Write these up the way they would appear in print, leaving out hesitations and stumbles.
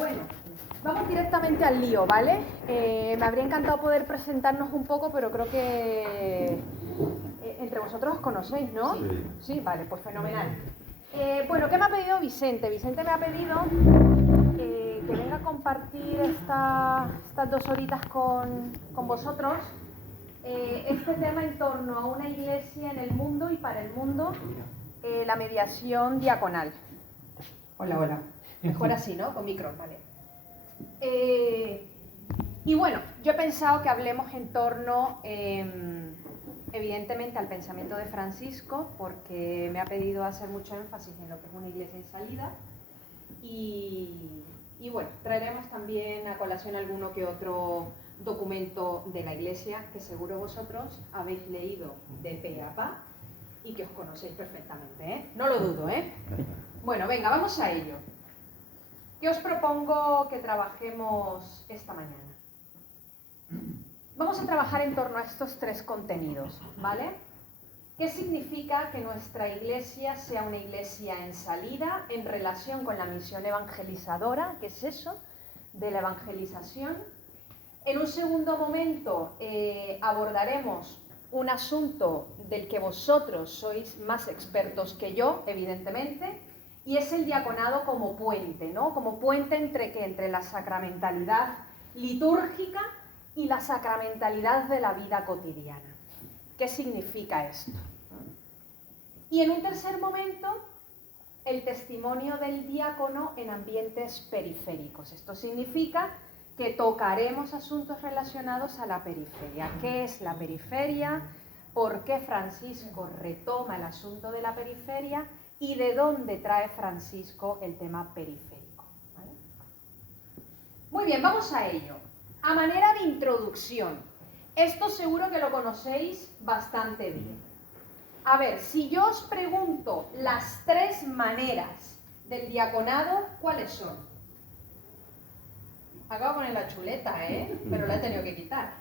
Bueno, vamos directamente al lío, ¿vale? Me habría encantado poder presentarnos un poco, pero creo que entre vosotros os conocéis, ¿no? Sí. Sí, vale, pues fenomenal. Bueno, ¿qué me ha pedido Vicente? Vicente me ha pedido que venga a compartir estas 2 horitas con vosotros este tema en torno a una iglesia en el mundo y para el mundo, la mediación diaconal. Hola, hola. Mejor así, ¿no? Con micro, vale. Y bueno, yo he pensado que hablemos en torno, evidentemente, al pensamiento de Francisco, porque me ha pedido hacer mucho énfasis en lo que es una iglesia en salida. Y bueno, traeremos también a colación alguno que otro documento de la iglesia que seguro vosotros habéis leído de pe a pa y que os conocéis perfectamente, ¿eh? No lo dudo, ¿eh? Bueno, venga, vamos a ello. ¿Qué os propongo que trabajemos esta mañana? Vamos a trabajar en torno a estos 3 contenidos, ¿vale? ¿Qué significa que nuestra iglesia sea una iglesia en salida en relación con la misión evangelizadora? ¿Qué es eso de la evangelización? En un segundo momento abordaremos un asunto del que vosotros sois más expertos que yo, evidentemente, y es el diaconado como puente, ¿no? Como puente entre la sacramentalidad litúrgica y la sacramentalidad de la vida cotidiana. ¿Qué significa esto? Y en un tercer momento, el testimonio del diácono en ambientes periféricos. Esto significa que tocaremos asuntos relacionados a la periferia. ¿Qué es la periferia? ¿Por qué Francisco retoma el asunto de la periferia? ¿Y de dónde trae Francisco el tema periférico? ¿Vale? Muy bien, vamos a ello. A manera de introducción, esto seguro que lo conocéis bastante bien. A ver, si yo os pregunto las 3 maneras del diaconado, ¿cuáles son? Acabo de poner la chuleta, ¿eh? Pero la he tenido que quitar.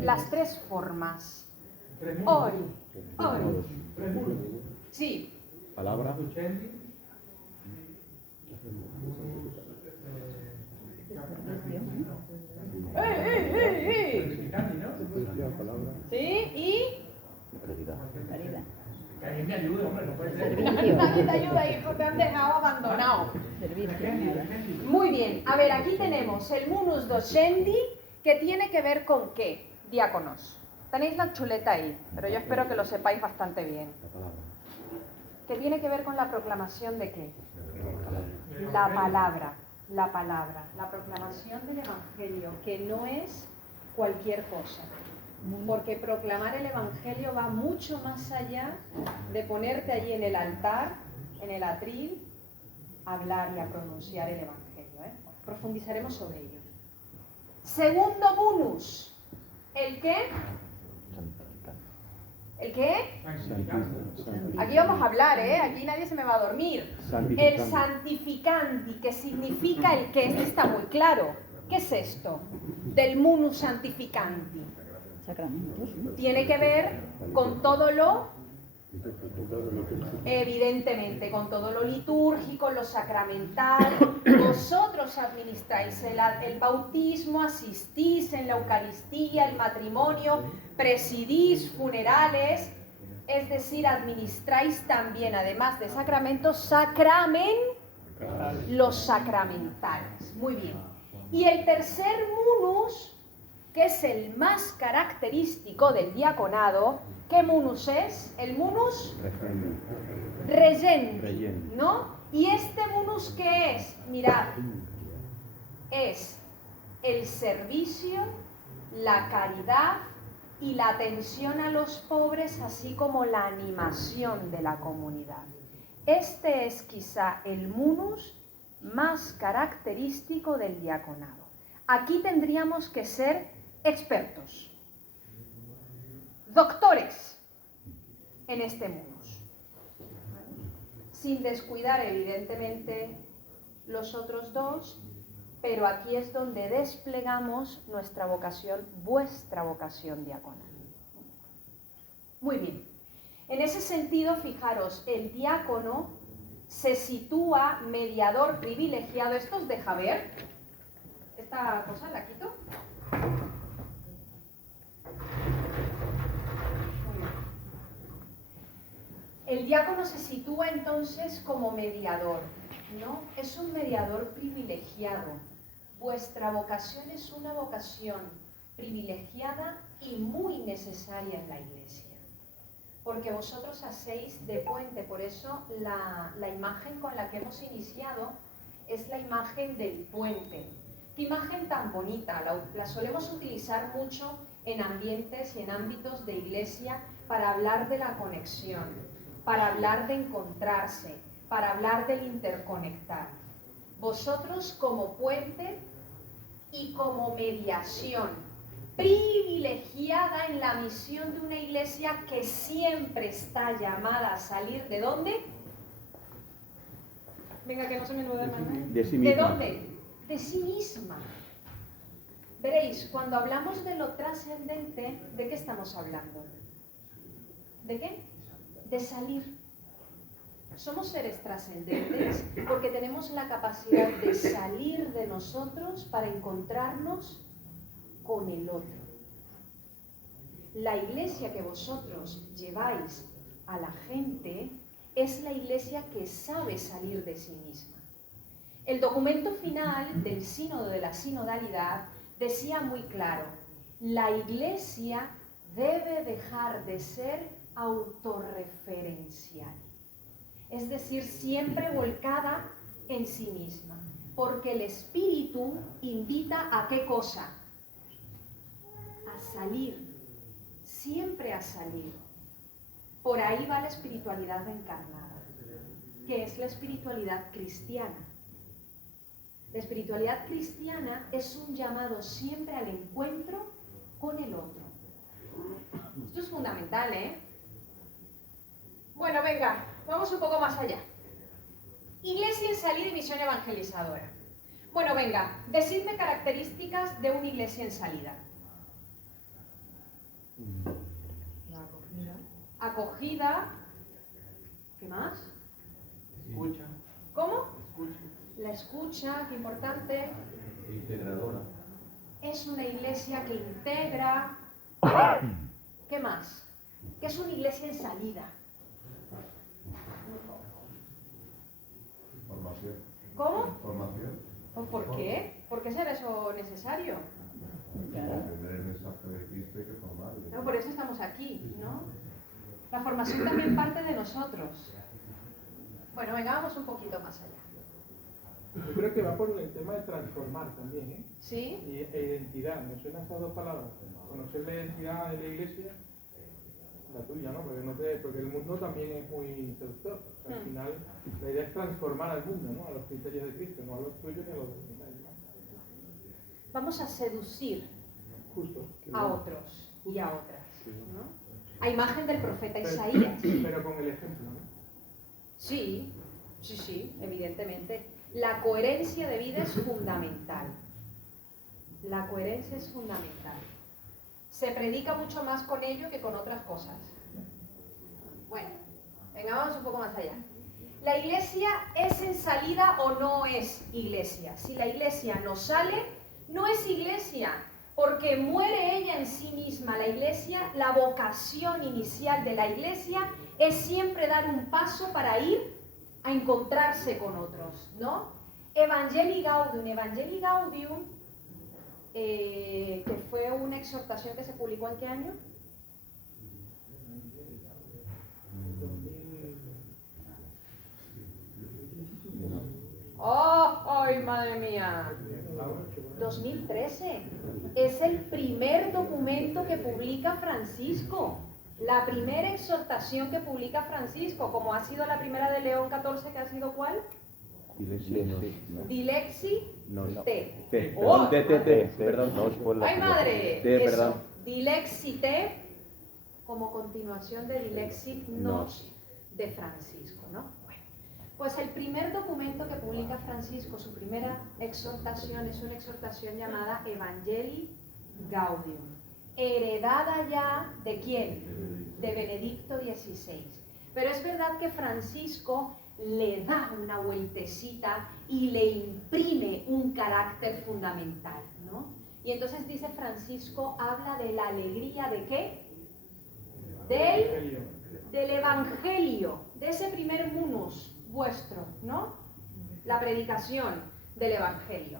Las 3 formas. Hoy. Sí. Palabra. Sí, y... Caridad. Que alguien me ayude, hombre, no puede ser. Nadie te ayuda, hijo, te han dejado abandonado. Muy bien, a ver, aquí tenemos el munus docendi, que tiene que ver con ¿qué? Diáconos. Tenéis la chuleta ahí, pero yo espero que lo sepáis bastante bien. ¿Qué tiene que ver con la proclamación de qué? La palabra, la proclamación del Evangelio, que no es cualquier cosa. Porque proclamar el Evangelio va mucho más allá de ponerte allí en el altar, en el atril, a hablar y a pronunciar el Evangelio, ¿eh? Profundizaremos sobre ello. Segundo munus, ¿el qué? ¿El qué? Aquí vamos a hablar, ¿eh? Aquí nadie se me va a dormir. El santificandi, que significa el qué, este está muy claro. ¿Qué es esto? Del munus santificandi. Tiene que ver con todo lo, evidentemente, con todo lo litúrgico, lo sacramental. Vosotros administráis el bautismo, asistís en la Eucaristía, el matrimonio, presidís funerales, es decir, administráis también, además de sacramentos, los sacramentales. Muy bien. Y el tercer munus, que es el más característico del diaconado, ¿qué munus es? El munus regendi, ¿no? ¿Y este munus qué es? Mirad, es el servicio, la caridad y la atención a los pobres, así como la animación de la comunidad. Este es quizá el munus más característico del diaconado. Aquí tendríamos que ser expertos, doctores en este munus, sin descuidar evidentemente los otros 2, pero aquí es donde desplegamos nuestra vocación, vuestra vocación diaconal. Muy bien, en ese sentido, fijaros, el diácono se sitúa mediador privilegiado. Esto os deja ver. Esta cosa la quito. Muy bien. El diácono se sitúa entonces como mediador, ¿no? Es un mediador privilegiado. Vuestra vocación es una vocación privilegiada y muy necesaria en la Iglesia. Porque vosotros hacéis de puente, por eso la imagen con la que hemos iniciado es la imagen del puente. Qué imagen tan bonita, la solemos utilizar mucho en ambientes y en ámbitos de iglesia para hablar de la conexión, para hablar de encontrarse, para hablar del interconectar. Vosotros como puente y como mediación privilegiada en la misión de una iglesia que siempre está llamada a salir ¿de dónde? Venga, que no se me lo demanda. De sí ¿De misma. dónde? De sí misma. Veréis, cuando hablamos de lo trascendente, ¿de qué estamos hablando? ¿De qué? De salir. Somos seres trascendentes porque tenemos la capacidad de salir de nosotros para encontrarnos con el otro. La iglesia que vosotros lleváis a la gente es la iglesia que sabe salir de sí misma. El documento final del sínodo de la sinodalidad decía muy claro, la iglesia debe dejar de ser autorreferencial, es decir, siempre volcada en sí misma, porque el Espíritu invita a ¿qué cosa? A salir, siempre a salir. Por ahí va la espiritualidad encarnada, que es la espiritualidad cristiana. La espiritualidad cristiana es un llamado siempre al encuentro con el otro. Esto es fundamental, ¿eh? Bueno, venga, vamos un poco más allá. Iglesia en salida y misión evangelizadora. Bueno, venga, decidme características de una iglesia en salida. Acogida. ¿Qué más? Escucha. ¿Cómo? Escucha. La escucha, qué importante. Integradora. Es una iglesia que integra. ¿Qué más? ¿Qué es una iglesia en salida? Formación. ¿Cómo? Formación. ¿Por qué? ¿Por qué será eso necesario? Entender el mensaje de Cristo hay que formarlo. No, por eso estamos aquí, ¿no? La formación también parte de nosotros. Bueno, venga, vamos un poquito más allá. Yo creo que va por el tema de transformar también, ¿eh? ¿Sí? E identidad, me suenan estas dos palabras. Conocer la identidad de la iglesia, la tuya, ¿no? Porque el mundo también es muy seductor. O sea, al final, la idea es transformar al mundo, ¿no? A los criterios de Cristo, no a los tuyos ni a los de nadie más. Vamos a seducir Justo. a otros y a otras, ¿no? A imagen del profeta Isaías. Pero con el ejemplo, ¿no? Sí, sí, sí, evidentemente. La coherencia de vida es fundamental. La coherencia es fundamental. Se predica mucho más con ello que con otras cosas. Bueno, venga, vamos un poco más allá. ¿La iglesia es en salida o no es iglesia? Si la iglesia no sale, no es iglesia, porque muere ella en sí misma. La iglesia, la vocación inicial de la iglesia es siempre dar un paso para ir a encontrarse con otros, ¿no? Evangelii Gaudium, que fue una exhortación que se publicó ¿en qué año? ¡Oh! ¡Ay, madre mía! 2013. Es el primer documento que publica Francisco. La primera exhortación que publica Francisco, como ha sido la primera de León XIV, que ha sido ¿cuál? Dilexi te. Perdón, perdón. ¡Ay, madre! Te, Eso. perdón. Dilexi te, como continuación de Dilexit nos de Francisco, ¿no? Bueno, pues el primer documento que publica Francisco, su primera exhortación, es una exhortación llamada Evangelii Gaudium, heredada ya ¿de quién? De Benedicto XVI. Pero es verdad que Francisco le da una vueltecita y le imprime un carácter fundamental, ¿no? Y entonces dice Francisco, habla de la alegría ¿de qué? Del Evangelio, de ese primer munus vuestro, ¿no? La predicación del Evangelio.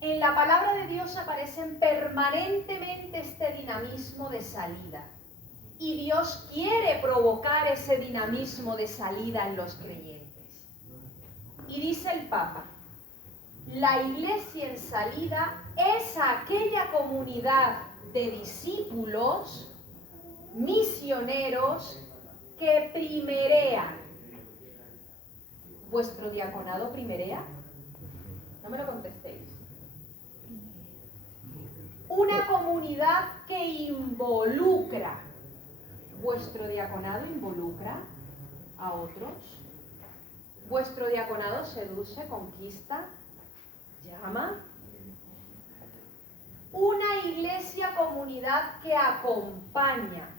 En la palabra de Dios aparecen permanentemente este dinamismo de salida. Y Dios quiere provocar ese dinamismo de salida en los creyentes. Y dice el Papa, la iglesia en salida es aquella comunidad de discípulos, misioneros, que primerean. ¿Vuestro diaconado primerea? No me lo contestéis. Una comunidad que involucra. ¿Vuestro diaconado involucra a otros? ¿Vuestro diaconado seduce, conquista, llama? Una iglesia comunidad que acompaña.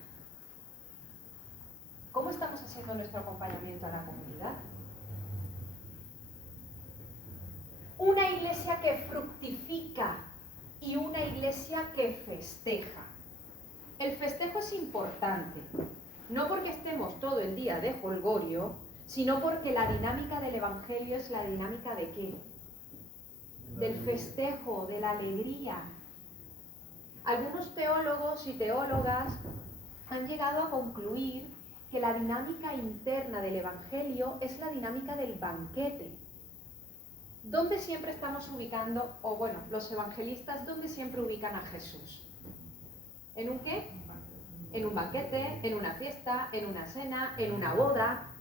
¿Cómo estamos haciendo nuestro acompañamiento a la comunidad? Una iglesia que fructifica y una iglesia que festeja. El festejo es importante, no porque estemos todo el día de jolgorio, sino porque la dinámica del Evangelio es la dinámica ¿de qué? Del festejo, de la alegría. Algunos teólogos y teólogas han llegado a concluir que la dinámica interna del Evangelio es la dinámica del banquete. ¿Dónde siempre estamos ubicando, o bueno, los evangelistas, dónde siempre ubican a Jesús? ¿En un qué? En un banquete, en una fiesta, en una cena, en una boda.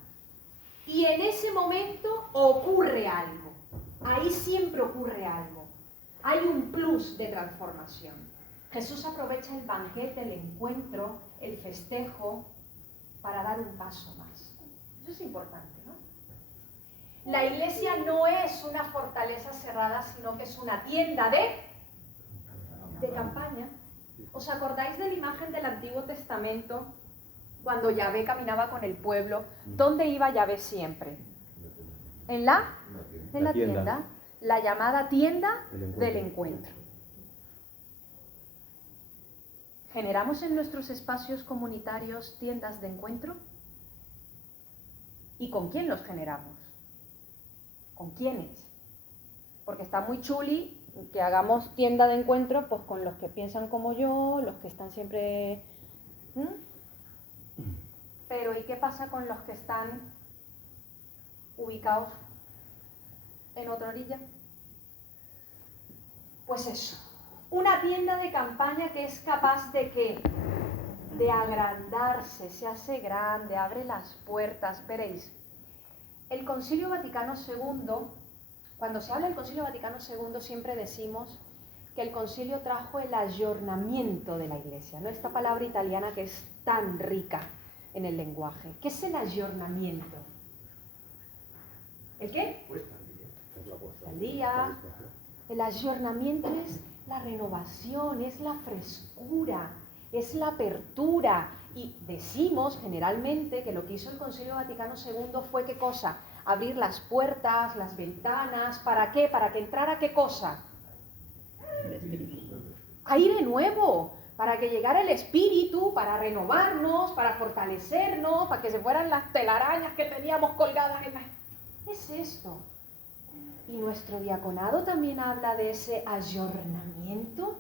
Y en ese momento ocurre algo. Ahí siempre ocurre algo. Hay un plus de transformación. Jesús aprovecha el banquete, el encuentro, el festejo, para dar un paso más. Eso es importante, ¿no? La iglesia no es una fortaleza cerrada, sino que es una tienda de campaña. ¿Os acordáis de la imagen del Antiguo Testamento cuando Yahvé caminaba con el pueblo? ¿Dónde iba Yahvé siempre? En la tienda, la llamada tienda del encuentro. ¿Generamos en nuestros espacios comunitarios tiendas de encuentro? ¿Y con quién los generamos? ¿Con quiénes? Porque está muy chuli que hagamos tienda de encuentro pues con los que piensan como yo, los que están siempre... Pero ¿y qué pasa con los que están ubicados en otra orilla? Pues eso, una tienda de campaña que es capaz de ¿qué? De agrandarse, se hace grande, abre las puertas. Veréis, el Concilio Vaticano II, cuando se habla del Concilio Vaticano II siempre decimos que el concilio trajo el ayornamiento de la Iglesia, ¿no? Esta palabra italiana que es tan rica en el lenguaje. ¿Qué es el ayornamiento? ¿El qué? El día. El ayornamiento es la renovación, es la frescura, es la apertura. Y decimos generalmente que lo que hizo el Concilio Vaticano II fue ¿qué cosa? Abrir las puertas, las ventanas, ¿para qué? ¿Para que entrara qué cosa? Aire nuevo, para que llegara el Espíritu, para renovarnos, para fortalecernos, para que se fueran las telarañas que teníamos colgadas en la... Es esto. Y nuestro diaconado también habla de ese ayornamiento,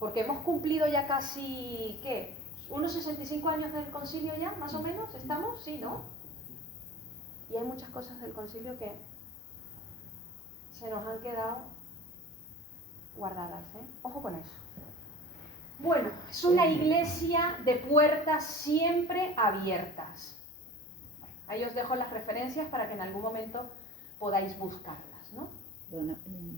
porque hemos cumplido ya casi, ¿qué? ¿Unos 65 años del concilio ya, más o menos? ¿Estamos? Sí, ¿no? Y hay muchas cosas del concilio que se nos han quedado guardadas, ¿eh? Ojo con eso. Bueno, es una iglesia de puertas siempre abiertas. Ahí os dejo las referencias para que en algún momento podáis buscarlas, ¿no? Bueno,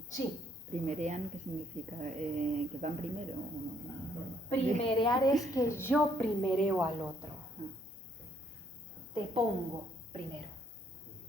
sí. ¿Primerean qué significa? ¿Que van primero o no? Primerear es que yo primereo al otro. Te pongo primero.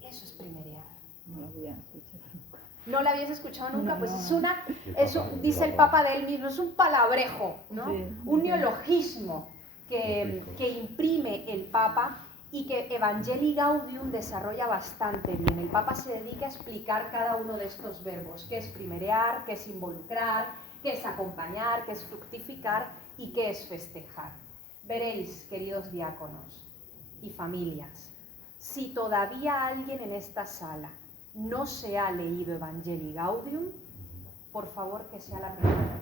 Eso es primerear. No lo había escuchado nunca. ¿No la habías escuchado nunca? No, Pues no. dice el Papa de él mismo, es un palabrejo, ¿no? Sí, Un sí. neologismo que imprime el Papa y que Evangelii Gaudium desarrolla bastante bien. El Papa se dedica a explicar cada uno de estos verbos, qué es primerear, qué es involucrar, qué es acompañar, qué es fructificar y qué es festejar. Veréis, queridos diáconos y familias, si todavía alguien en esta sala no se ha leído Evangelii Gaudium, por favor que sea la primera.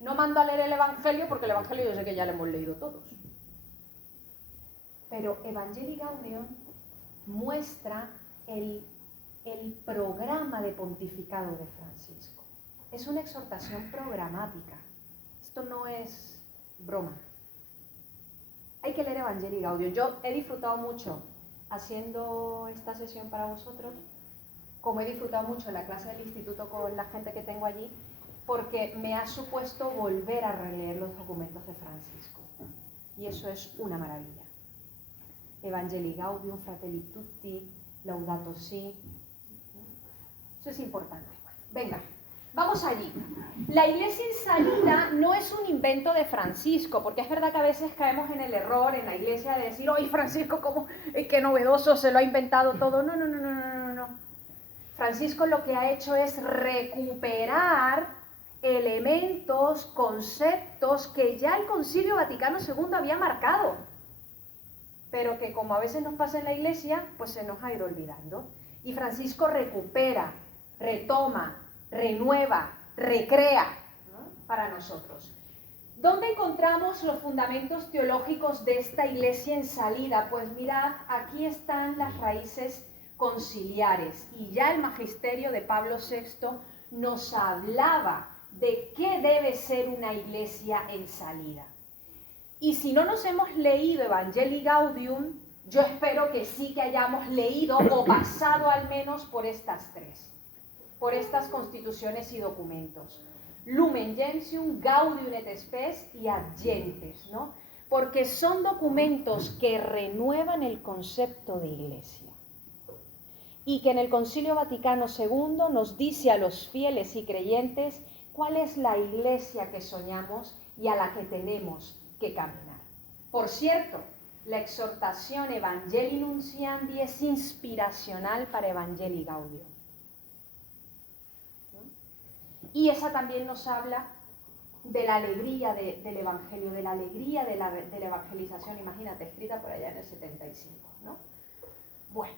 No mando a leer el Evangelio porque el Evangelio yo sé que ya lo hemos leído todos. Pero Evangelii Gaudium muestra el programa de pontificado de Francisco. Es una exhortación programática. Esto no es broma. Hay que leer Evangelii Gaudium. Yo he disfrutado mucho haciendo esta sesión para vosotros, como he disfrutado mucho en la clase del instituto con la gente que tengo allí, porque me ha supuesto volver a releer los documentos de Francisco. Y eso es una maravilla. Evangelii Gaudium, Fratelli Tutti, Laudato Si. Eso es importante. Venga, vamos allí. La iglesia en salida no es un invento de Francisco, porque es verdad que a veces caemos en el error en la iglesia de decir, ¡ay, Francisco, cómo, qué novedoso, se lo ha inventado todo! No, no, no, no, no, no. Francisco lo que ha hecho es recuperar elementos, conceptos que ya el Concilio Vaticano II había marcado, pero que como a veces nos pasa en la iglesia, pues se nos ha ido olvidando. Y Francisco recupera, retoma, renueva, recrea, ¿no?, para nosotros. ¿Dónde encontramos los fundamentos teológicos de esta iglesia en salida? Pues mirad, aquí están las raíces conciliares, y ya el magisterio de Pablo VI nos hablaba de qué debe ser una iglesia en salida. Y si no nos hemos leído Evangelii Gaudium, yo espero que sí que hayamos leído o pasado al menos por estas tres, por estas constituciones y documentos. Lumen Gentium, Gaudium et Spes y Ad Gentes, ¿no? Porque son documentos que renuevan el concepto de iglesia. Y que en el Concilio Vaticano II nos dice a los fieles y creyentes cuál es la iglesia que soñamos y a la que tenemos que caminar. Por cierto, la exhortación Evangelii Nunciandi es inspiracional para Evangelii Gaudium. Y esa también nos habla de la alegría del Evangelio, de la alegría de la evangelización, imagínate, escrita por allá en el 75, ¿no? Bueno,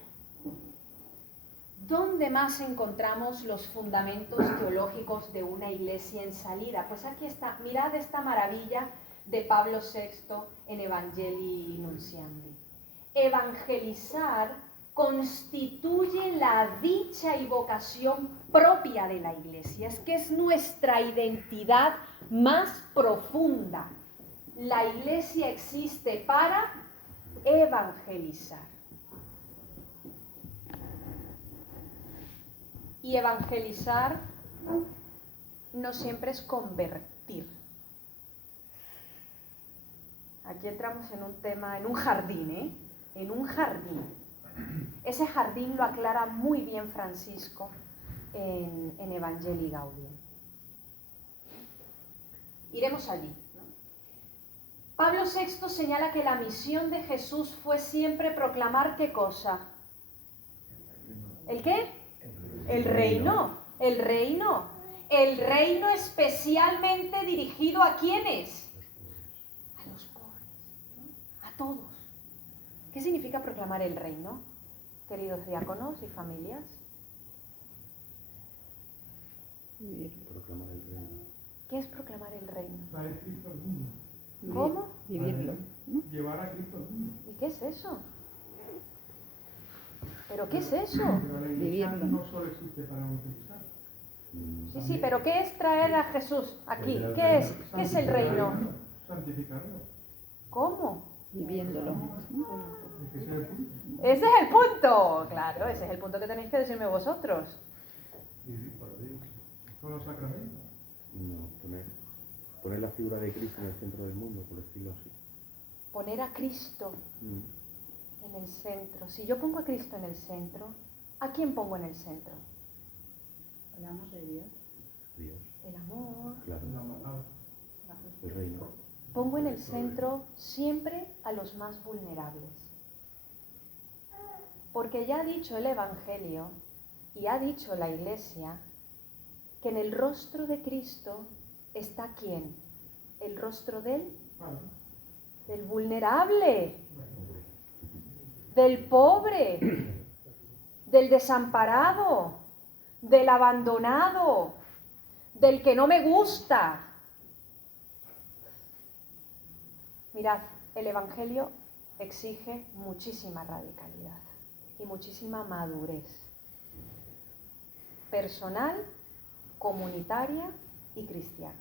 ¿dónde más encontramos los fundamentos teológicos de una iglesia en salida? Pues aquí está, mirad esta maravilla de Pablo VI en Evangelii Nunciandi. Evangelizar constituye la dicha y vocación propia de la iglesia, es que es nuestra identidad más profunda. La iglesia existe para evangelizar. Y evangelizar no siempre es convertir. Aquí entramos en un tema, en un jardín, ¿eh? En un jardín. Ese jardín lo aclara muy bien Francisco en Evangelii Gaudium. Iremos allí, ¿no? Pablo VI señala que la misión de Jesús fue siempre proclamar ¿qué cosa? ¿El qué? El reino. El reino. El reino especialmente dirigido ¿a quiénes? A los pobres, ¿no? A todos. ¿Qué significa proclamar el reino, queridos diáconos y familias? Proclamar el reino. ¿Qué es proclamar el reino? Traer Cristo al mundo. ¿Cómo? Vivirlo, ¿no? Llevar a Cristo al mundo. ¿Y qué es eso? ¿Pero qué es eso? Pero la iglesia Vivirlo. no solo existe para evangelizar. Sí, sí, pero ¿qué es traer a Jesús aquí? ¿Qué es el reino? Santificarlo. ¿Cómo? Viviéndolo. Es que ese es el punto. Ese es el punto, claro, ese es el punto que tenéis que decirme vosotros. Vivir para Dios. Son los sacramentos. No, poner la figura de Cristo en el centro del mundo, por decirlo así. Poner a Cristo en el centro. Si yo pongo a Cristo en el centro, ¿a quién pongo en el centro? El amor de Dios. Dios, El amor. claro, La palabra. el reino. Pongo en el centro siempre a los más vulnerables. Porque ya ha dicho el Evangelio y ha dicho la Iglesia que en el rostro de Cristo está ¿quién? El rostro del vulnerable, del pobre, del desamparado, del abandonado, del que no me gusta. Mirad, el Evangelio exige muchísima radicalidad y muchísima madurez personal, comunitaria y cristiana.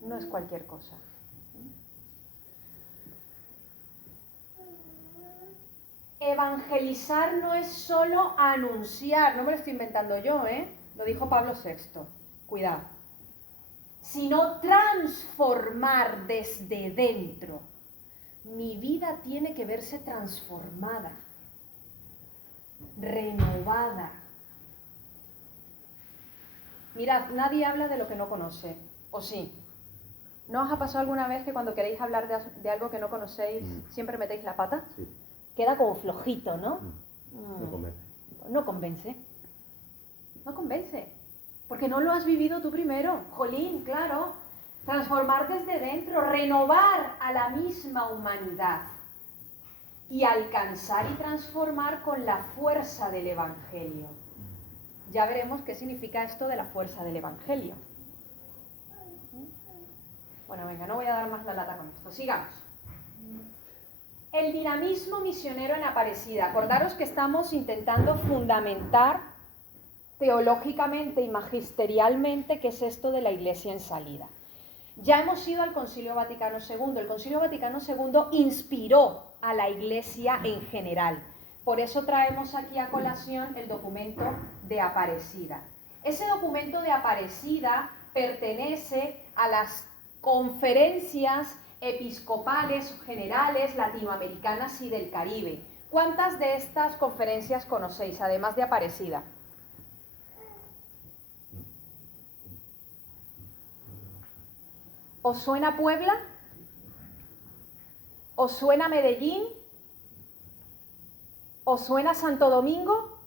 No es cualquier cosa. Evangelizar no es solo anunciar, no me lo estoy inventando yo, lo dijo Pablo VI, cuidado, sino transformar desde dentro. Mi vida tiene que verse transformada, renovada. Mirad, nadie habla de lo que no conoce, ¿o sí? ¿No os ha pasado alguna vez que cuando queréis hablar de algo que no conocéis, siempre metéis la pata? Sí. Queda como flojito, ¿no? No convence. No convence. No convence. Porque no lo has vivido tú primero. Jolín, claro. Transformar desde dentro, renovar a la misma humanidad y alcanzar y transformar con la fuerza del Evangelio. Ya veremos qué significa esto de la fuerza del Evangelio. Bueno, venga, no voy a dar más la lata con esto. Sigamos. El dinamismo misionero en Aparecida. Acordaros que estamos intentando fundamentar teológicamente y magisterialmente qué es esto de la Iglesia en salida. Ya hemos ido al Concilio Vaticano II. El Concilio Vaticano II inspiró a la Iglesia en general. Por eso traemos aquí a colación el documento de Aparecida. Ese documento de Aparecida pertenece a las conferencias episcopales generales latinoamericanas y del Caribe. ¿Cuántas de estas conferencias conocéis, además de Aparecida? ¿Os suena Puebla? ¿Os suena Medellín? ¿Os suena Santo Domingo?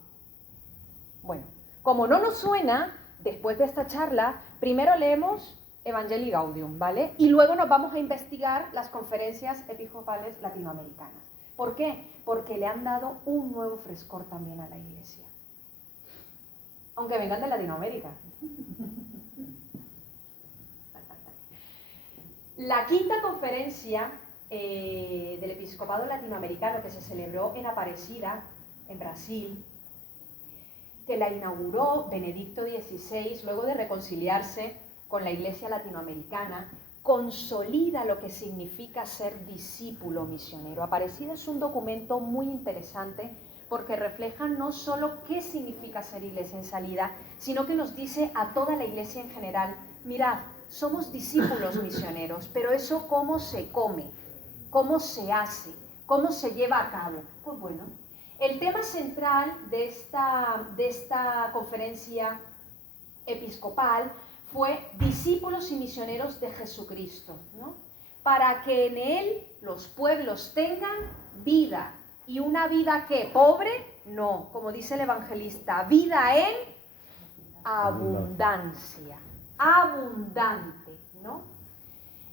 Bueno, como no nos suena, después de esta charla, primero leemos Evangelii Gaudium, ¿vale? Y luego nos vamos a investigar las conferencias episcopales latinoamericanas. ¿Por qué? Porque le han dado un nuevo frescor también a la Iglesia. Aunque vengan de Latinoamérica. La quinta conferencia del episcopado latinoamericano que se celebró en Aparecida, en Brasil, que la inauguró Benedicto XVI, luego de reconciliarse con la Iglesia latinoamericana, consolida lo que significa ser discípulo misionero. Aparecida es un documento muy interesante porque refleja no solo qué significa ser Iglesia en salida, sino que nos dice a toda la Iglesia en general, mirad, somos discípulos misioneros, pero eso ¿cómo se come? ¿Cómo se hace? ¿Cómo se lleva a cabo? Pues bueno, el tema central de esta conferencia episcopal fue discípulos y misioneros de Jesucristo, ¿no? Para que en él los pueblos tengan vida. ¿Y una vida qué? ¿Pobre? No, como dice el evangelista, vida en abundancia. Abundante, ¿no?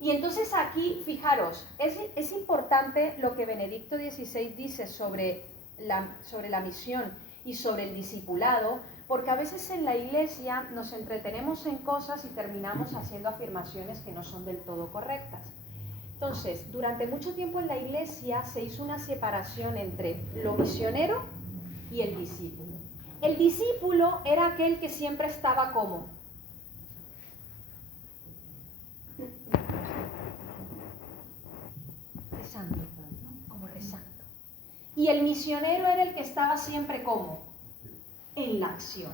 Y entonces aquí, fijaros, es importante lo que Benedicto XVI dice sobre la misión y sobre el discipulado, porque a veces en la Iglesia nos entretenemos en cosas y terminamos haciendo afirmaciones que no son del todo correctas. Entonces, durante mucho tiempo en la Iglesia se hizo una separación entre lo misionero y el discípulo. El discípulo era aquel que siempre estaba como rezando, ¿no? Como rezando. Y el misionero era el que estaba siempre como en la acción.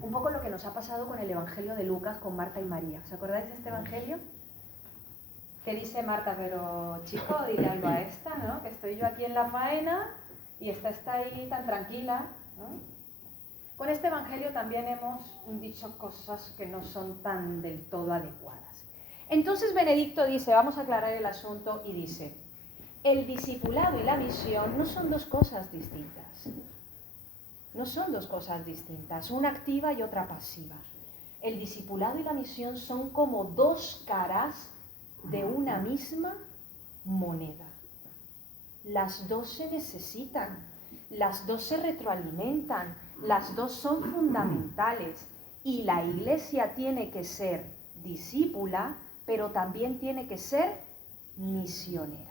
Un poco lo que nos ha pasado con el Evangelio de Lucas con Marta y María. ¿Os acordáis de este Evangelio? Que dice Marta, pero chico, dile algo a esta, ¿no? Que estoy yo aquí en la faena y esta está ahí tan tranquila, ¿no? Con este Evangelio también hemos dicho cosas que no son tan del todo adecuadas. Entonces Benedicto dice, vamos a aclarar el asunto y dice, El discipulado y la misión no son dos cosas distintas. No son dos cosas distintas, una activa y otra pasiva. El discipulado y la misión son como dos caras de una misma moneda. Las dos se necesitan, las dos se retroalimentan, las dos son fundamentales y la Iglesia tiene que ser discípula, pero también tiene que ser misionera.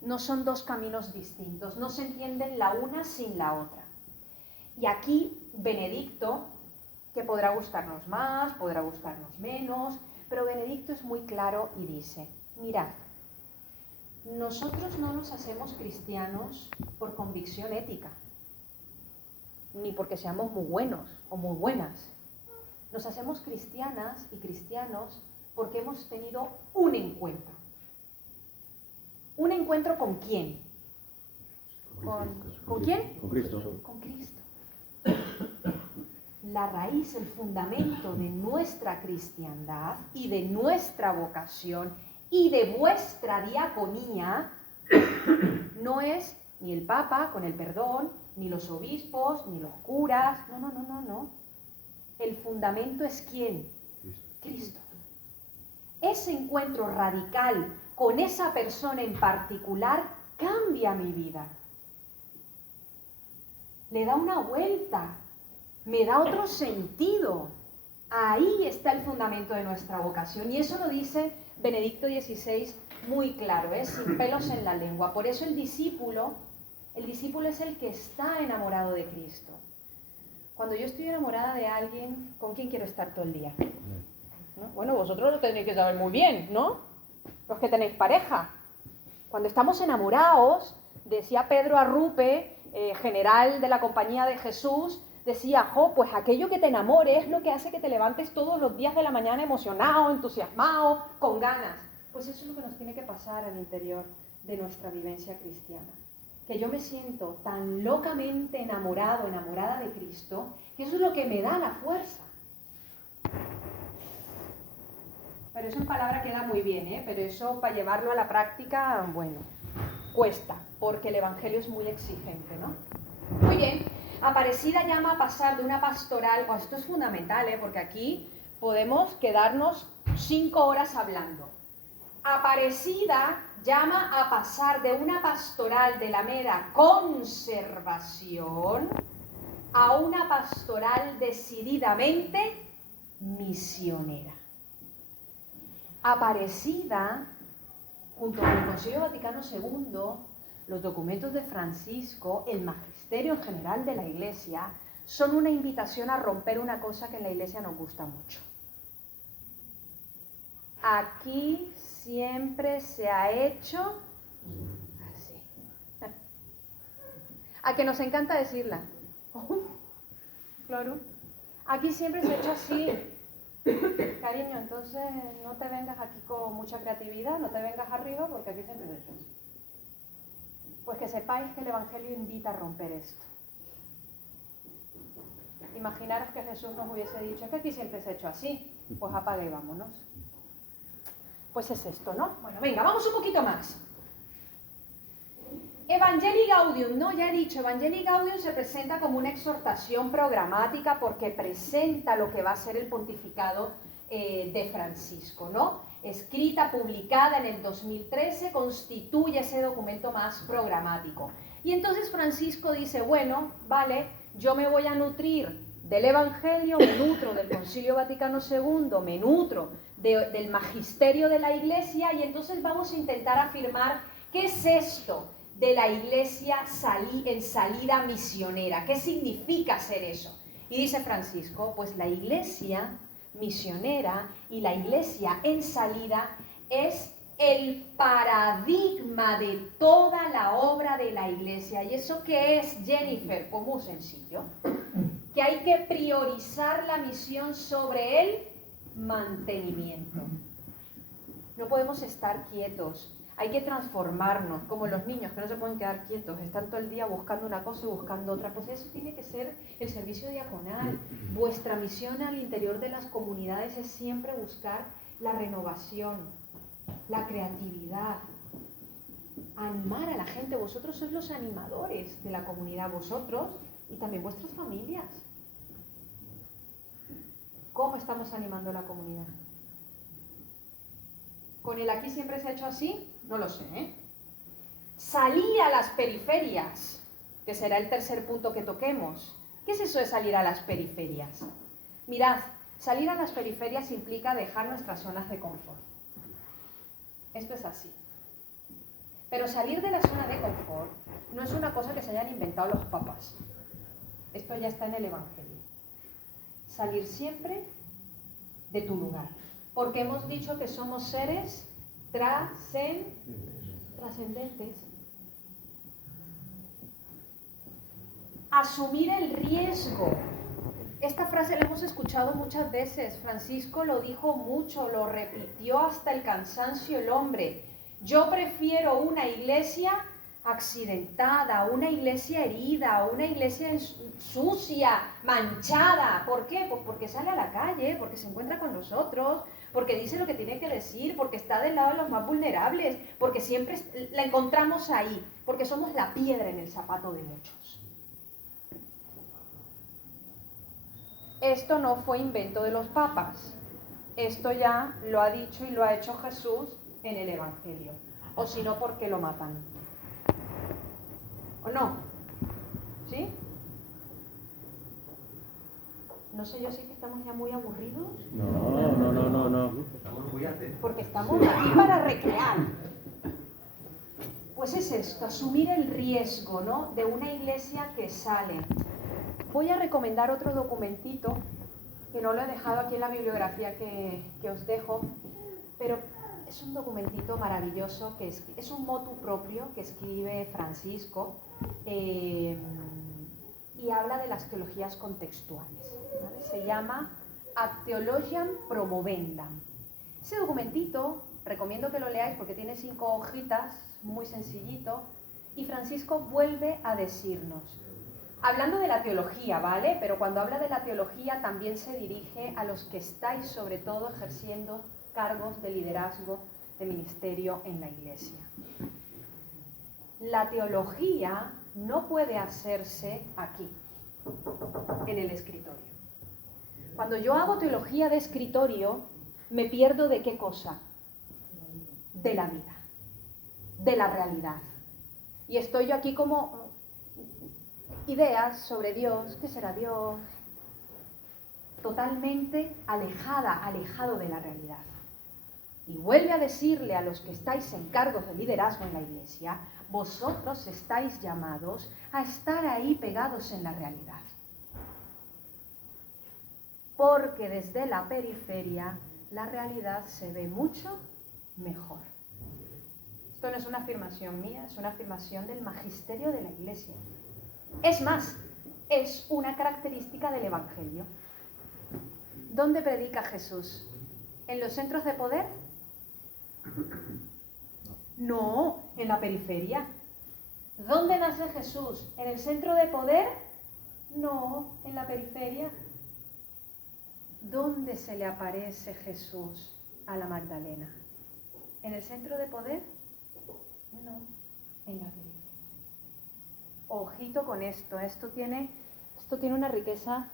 No son dos caminos distintos, no se entienden la una sin la otra. Y aquí Benedicto, que podrá gustarnos más, podrá gustarnos menos, pero Benedicto es muy claro y dice, mirad, nosotros no nos hacemos cristianos por convicción ética, ni porque seamos muy buenos o muy buenas. Nos hacemos cristianas y cristianos porque hemos tenido un encuentro. ¿Un encuentro con quién? ¿Con quién? Con Cristo. Con Cristo. La raíz, el fundamento de nuestra cristiandad y de nuestra vocación y de vuestra diaconía no es ni el Papa, con el perdón, ni los obispos, ni los curas. No. El fundamento es ¿quién? Cristo. Ese encuentro radical con esa persona en particular cambia mi vida. Le da una vuelta, me da otro sentido. Ahí está el fundamento de nuestra vocación. Y eso lo dice Benedicto XVI muy claro, sin pelos en la lengua. Por eso el discípulo es el que está enamorado de Cristo. Cuando yo estoy enamorada de alguien, ¿con quién quiero estar todo el día? ¿No? Bueno, vosotros lo tenéis que saber muy bien, ¿no? Los que tenéis pareja. Cuando estamos enamorados, decía Pedro Arrupe, general de la Compañía de Jesús, decía, pues aquello que te enamore es lo que hace que te levantes todos los días de la mañana emocionado, entusiasmado, con ganas. Pues eso es lo que nos tiene que pasar al interior de nuestra vivencia cristiana. Que yo me siento tan locamente enamorado, enamorada de Cristo, que eso es lo que me da la fuerza. Pero eso en palabra queda muy bien, pero eso para llevarlo a la práctica, bueno, cuesta, porque el Evangelio es muy exigente, ¿no? Muy bien, Aparecida llama a pasar de una pastoral, esto es fundamental, porque aquí podemos quedarnos 5 horas hablando. Aparecida llama a pasar de una pastoral de la mera conservación a una pastoral decididamente misionera. Aparecida, junto con el Concilio Vaticano II, los documentos de Francisco, el magisterio en general de la Iglesia, son una invitación a romper una cosa que en la Iglesia nos gusta mucho. Aquí siempre se ha hecho así. A que nos encanta decirla. Claro. Aquí siempre se ha hecho así. Cariño, entonces no te vengas aquí con mucha creatividad, no te vengas arriba porque aquí siempre se ha hecho así. Pues que sepáis que el Evangelio invita a romper esto. Imaginaros que Jesús nos hubiese dicho, es que aquí siempre se ha hecho así, pues apaga y vámonos. Pues es esto, ¿no? Bueno, venga, vamos un poquito más. Evangelii Gaudium, ¿no? Ya he dicho, Evangelii Gaudium se presenta como una exhortación programática porque presenta lo que va a ser el pontificado de Francisco, ¿no? Escrita, publicada en el 2013, constituye ese documento más programático. Y entonces Francisco dice, bueno, vale, yo me voy a nutrir del Evangelio, me nutro del Concilio Vaticano II, me nutro del magisterio de la Iglesia, y entonces vamos a intentar afirmar qué es esto de la Iglesia en salida misionera, qué significa ser eso. Y dice Francisco, pues la Iglesia misionera y la Iglesia en salida es el paradigma de toda la obra de la Iglesia. ¿Y eso qué es, Jennifer? Pues muy sencillo, que hay que priorizar la misión sobre el mantenimiento. No podemos estar quietos, hay que transformarnos, como los niños que no se pueden quedar quietos, están todo el día buscando una cosa y buscando otra. Pues eso tiene que ser el servicio diaconal. Vuestra misión al interior de las comunidades es siempre buscar la renovación, la creatividad, animar a la gente. Vosotros sois los animadores de la comunidad, vosotros y también vuestras familias. ¿Cómo estamos animando la comunidad? ¿Con el aquí siempre se ha hecho así? No lo sé, ¿eh? Salir a las periferias, que será el tercer punto que toquemos. ¿Qué es eso de salir a las periferias? Mirad, salir a las periferias implica dejar nuestras zonas de confort. Esto es así. Pero salir de la zona de confort no es una cosa que se hayan inventado los papas. Esto ya está en el Evangelio. Salir siempre de tu lugar. Porque hemos dicho que somos seres trascendentes. Asumir el riesgo. Esta frase la hemos escuchado muchas veces. Francisco lo dijo mucho, lo repitió hasta el cansancio el hombre. Yo prefiero una iglesia accidentada, una iglesia herida, una iglesia sucia, manchada. ¿Por qué? Pues porque sale a la calle, porque se encuentra con nosotros, porque dice lo que tiene que decir, porque está del lado de los más vulnerables, porque siempre la encontramos ahí, porque somos la piedra en el zapato de muchos. Esto no fue invento de los papas. Esto ya lo ha dicho y lo ha hecho Jesús en el Evangelio. O si no, ¿por qué lo matan? ¿O no? ¿Sí? No sé yo si que estamos ya muy aburridos. No. Porque estamos aquí para recrear. Pues es esto, asumir el riesgo, ¿no?, de una iglesia que sale. Voy a recomendar otro documentito, que no lo he dejado aquí en la bibliografía que os dejo, pero es un documentito maravilloso, que es un motu propio que escribe Francisco, y habla de las teologías contextuales, ¿vale? Se llama Ad Theologiam Promovendam. Ese documentito recomiendo que lo leáis porque tiene 5 hojitas, muy sencillito, y Francisco vuelve a decirnos, hablando de la teología, ¿vale? Pero cuando habla de la teología también se dirige a los que estáis sobre todo ejerciendo cargos de liderazgo, de ministerio en la iglesia. La teología no puede hacerse aquí, en el escritorio. Cuando yo hago teología de escritorio, me pierdo ¿de qué cosa? De la vida, de la realidad. Y estoy yo aquí como ideas sobre Dios, ¿qué será Dios? Totalmente alejado de la realidad. Y vuelve a decirle a los que estáis en cargos de liderazgo en la iglesia, vosotros estáis llamados a estar ahí pegados en la realidad. Porque desde la periferia la realidad se ve mucho mejor. Esto no es una afirmación mía, es una afirmación del magisterio de la iglesia. Es más, es una característica del Evangelio. ¿Dónde predica Jesús? ¿En los centros de poder? No, en la periferia. ¿Dónde nace Jesús? ¿En el centro de poder? No, en la periferia. ¿Dónde se le aparece Jesús a la Magdalena? ¿En el centro de poder? No, en la periferia. Ojito con esto, esto tiene una riqueza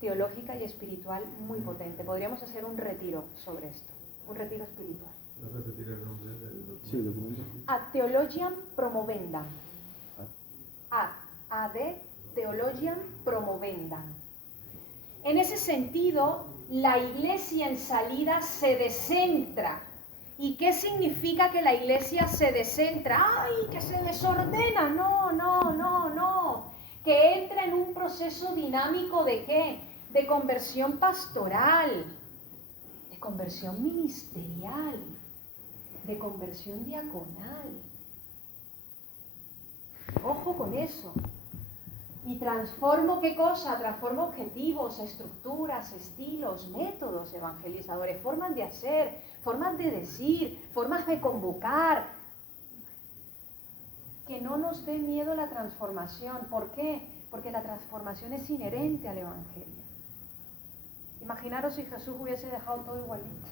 teológica y espiritual muy potente. Podríamos hacer un retiro sobre esto, un retiro espiritual. ¿Puedes repetir el nombre del documento? Sí, el documento. Ad Theologiam Promovendam. Ad Theologiam Promovendam. En ese sentido, la iglesia en salida se descentra. ¿Y qué significa que la iglesia se descentra? ¡Ay, que se desordena! No. Que entra en un proceso dinámico ¿de qué? De conversión pastoral, de conversión ministerial, de conversión diaconal. Ojo con eso. Y transformo ¿qué cosa? Transformo objetivos, estructuras, estilos, métodos evangelizadores, formas de hacer, formas de decir, formas de convocar. Que no nos dé miedo la transformación. ¿Por qué? Porque la transformación es inherente al Evangelio. Imaginaros si Jesús hubiese dejado todo igualito.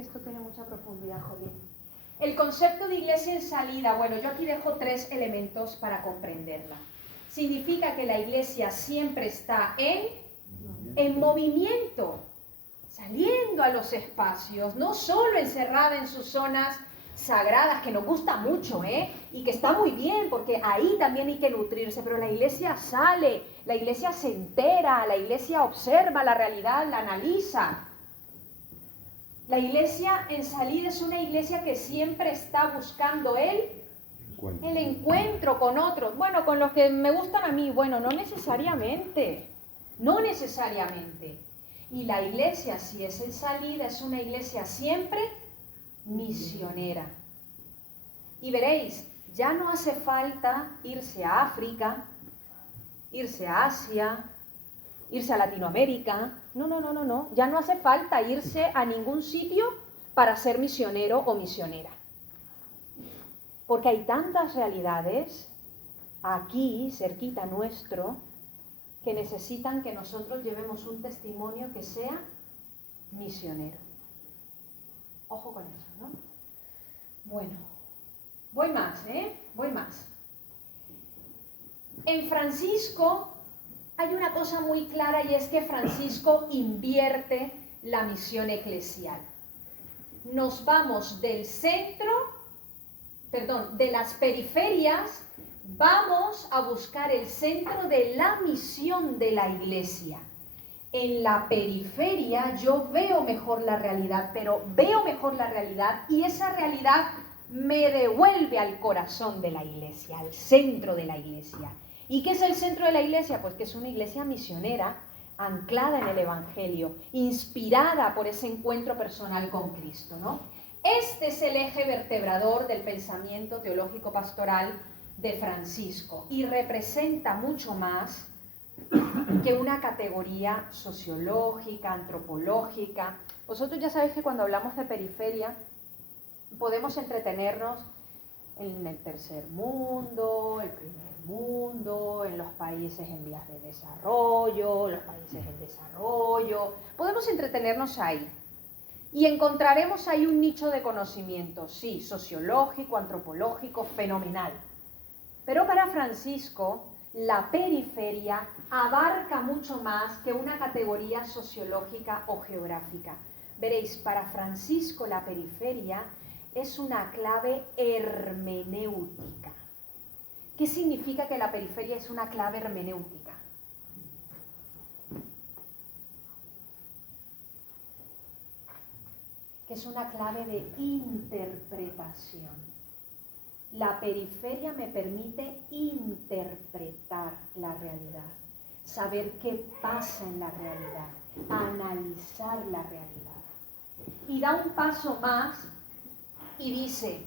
que esto tiene mucha profundidad, Jolín. El concepto de iglesia en salida, bueno, yo aquí dejo 3 elementos para comprenderla. Significa que la iglesia siempre está en movimiento, saliendo a los espacios, no solo encerrada en sus zonas sagradas, que nos gusta mucho, y que está muy bien, porque ahí también hay que nutrirse, pero la iglesia sale, la iglesia se entera, la iglesia observa la realidad, la analiza. La iglesia en salida es una iglesia que siempre está buscando el encuentro con otros. Bueno, con los que me gustan a mí, bueno, no necesariamente, no necesariamente. Y la iglesia, si es en salida, es una iglesia siempre misionera. Y veréis, ya no hace falta irse a África, irse a Asia, irse a Latinoamérica. No. Ya no hace falta irse a ningún sitio para ser misionero o misionera. Porque hay tantas realidades aquí, cerquita nuestro, que necesitan que nosotros llevemos un testimonio que sea misionero. Ojo con eso, ¿no? Bueno, voy más, voy más. En Francisco hay una cosa muy clara, y es que Francisco invierte la misión eclesial. Nos vamos del centro, de las periferias, vamos a buscar el centro de la misión de la iglesia. En la periferia yo veo mejor la realidad, pero veo mejor la realidad y esa realidad me devuelve al corazón de la iglesia, al centro de la iglesia. ¿Y qué es el centro de la iglesia? Pues que es una iglesia misionera, anclada en el Evangelio, inspirada por ese encuentro personal con Cristo, ¿no? Este es el eje vertebrador del pensamiento teológico pastoral de Francisco y representa mucho más que una categoría sociológica, antropológica. Vosotros ya sabéis que cuando hablamos de periferia podemos entretenernos en el tercer mundo, el primer mundo, en los países en vías de desarrollo, los países en desarrollo. Podemos entretenernos ahí y encontraremos ahí un nicho de conocimiento, sí, sociológico, antropológico, fenomenal. Pero para Francisco, la periferia abarca mucho más que una categoría sociológica o geográfica. Veréis, para Francisco la periferia es una clave hermenéutica. ¿Qué significa que la periferia es una clave hermenéutica? Que es una clave de interpretación. La periferia me permite interpretar la realidad, saber qué pasa en la realidad, analizar la realidad. Y da un paso más y dice,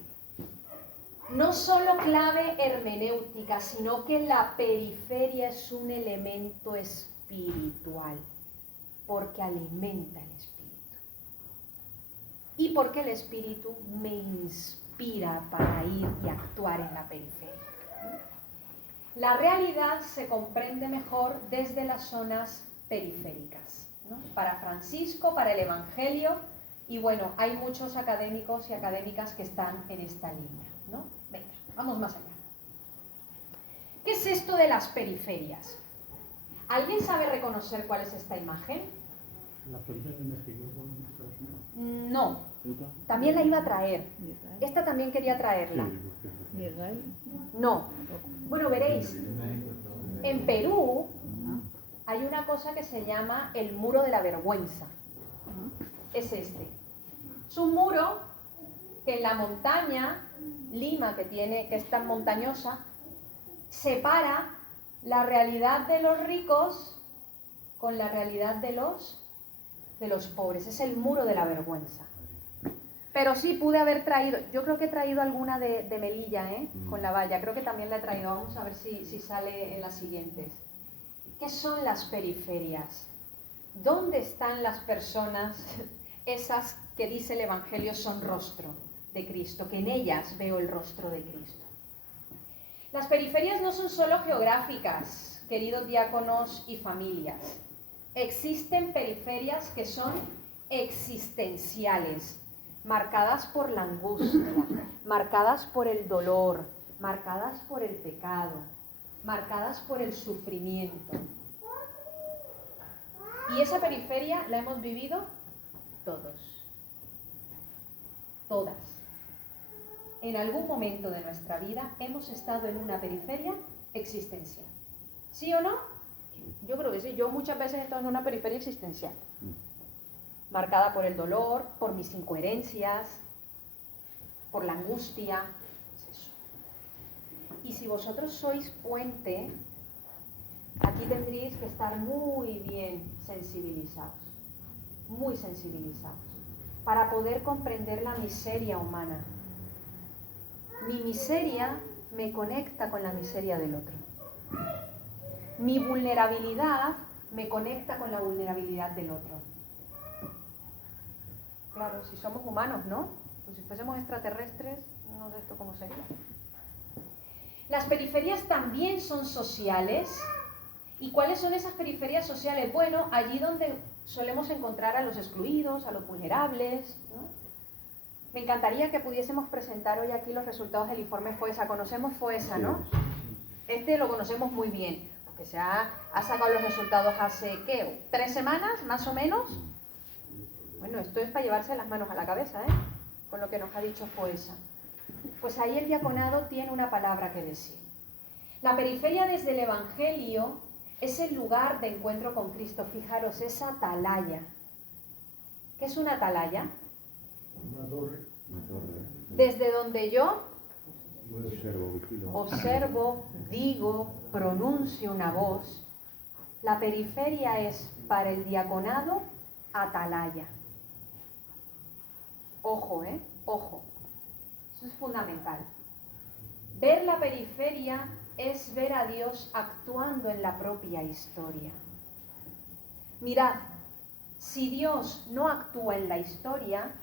no solo clave hermenéutica, sino que la periferia es un elemento espiritual, porque alimenta el espíritu. Y porque el espíritu me inspira para ir y actuar en la periferia. La realidad se comprende mejor desde las zonas periféricas, ¿no? Para Francisco, para el Evangelio, y bueno, hay muchos académicos y académicas que están en esta línea, ¿no? Venga, vamos más allá. ¿Qué es esto de las periferias? ¿Alguien sabe reconocer cuál es esta imagen? ¿La periferia de México? No, también la iba a traer. Esta también quería traerla. No. Bueno, veréis, en Perú hay una cosa que se llama el muro de la vergüenza. Es este. Es un muro que en la montaña, Lima, que es tan montañosa, separa la realidad de los ricos con la realidad de los pobres. Es el muro de la vergüenza. Pero sí pude haber traído, yo creo que he traído alguna de Melilla, con la valla, creo que también la he traído, vamos a ver si sale en las siguientes. ¿Qué son las periferias? ¿Dónde están las personas, esas que dice el Evangelio son rostro de Cristo, que en ellas veo el rostro de Cristo? Las periferias no son solo geográficas, queridos diáconos y familias. Existen periferias que son existenciales. marcadas por la angustia, marcadas por el dolor, marcadas por el pecado, marcadas por el sufrimiento. Y esa periferia la hemos vivido todos, todas. En algún momento de nuestra vida hemos estado en una periferia existencial. ¿Sí o no? Yo creo que sí. Yo muchas veces he estado en una periferia existencial, marcada por el dolor, por mis incoherencias, por la angustia. Es eso. Y si vosotros sois puente, aquí tendréis que estar muy bien sensibilizados, muy sensibilizados, para poder comprender la miseria humana. Mi miseria me conecta con la miseria del otro. Mi vulnerabilidad me conecta con la vulnerabilidad del otro. Claro, si somos humanos, ¿no? Pues si fuésemos extraterrestres, no sé esto cómo sería. Las periferias también son sociales. ¿Y cuáles son esas periferias sociales? Bueno, allí donde solemos encontrar a los excluidos, a los vulnerables, ¿no? Me encantaría que pudiésemos presentar hoy aquí los resultados del informe FOESA. Conocemos FOESA, ¿no? Este lo conocemos muy bien, porque se ha sacado los resultados hace, ¿qué? 3 semanas, más o menos. Bueno, esto es para llevarse las manos a la cabeza, ¿eh? Con lo que nos ha dicho FOESA. Pues ahí el diaconado tiene una palabra que decir. La periferia desde el Evangelio es el lugar de encuentro con Cristo. Fijaros, es atalaya. ¿Qué es una atalaya? Una torre. Desde donde yo Vigilo. observo, digo, pronuncio una voz. La periferia es para el diaconado atalaya. Ojo, ojo. Eso es fundamental. Ver la periferia es ver a Dios actuando en la propia historia. Mirad, si Dios no actúa en la historia,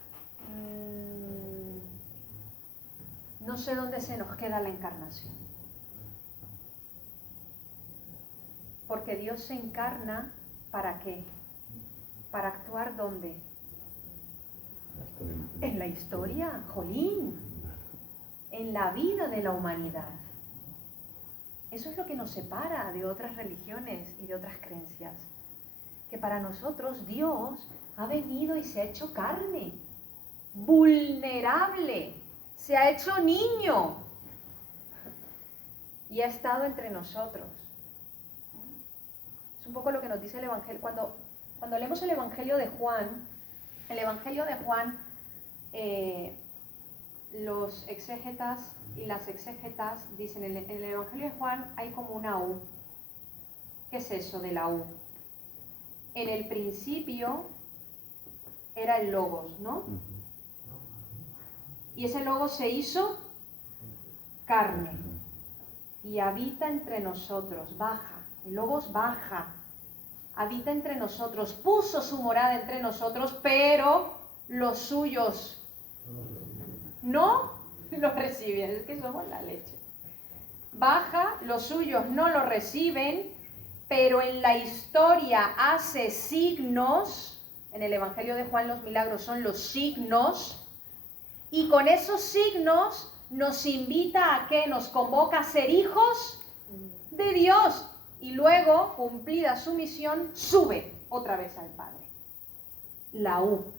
no sé dónde se nos queda la encarnación. Porque Dios se encarna, ¿para qué? ¿Para actuar dónde? En la historia, jolín, en la vida de la humanidad. Eso es lo que nos separa de otras religiones y de otras creencias. Que para nosotros Dios ha venido y se ha hecho carne, vulnerable, se ha hecho niño y ha estado entre nosotros. Es un poco lo que nos dice el Evangelio. Cuando leemos el Evangelio de Juan, los exégetas y las exégetas dicen, en el Evangelio de Juan hay como una U. ¿Qué es eso de la U? En el principio era el Logos, ¿no? Y ese Logos se hizo carne y habita entre nosotros, baja. El Logos baja, habita entre nosotros, puso su morada entre nosotros, pero los suyos no lo reciben. Es que somos la leche. Baja, los suyos no lo reciben, pero en la historia hace signos. En el Evangelio de Juan los milagros son los signos, y con esos signos nos invita a que nos convoca a ser hijos de Dios, y luego, cumplida su misión, sube otra vez al Padre. La U,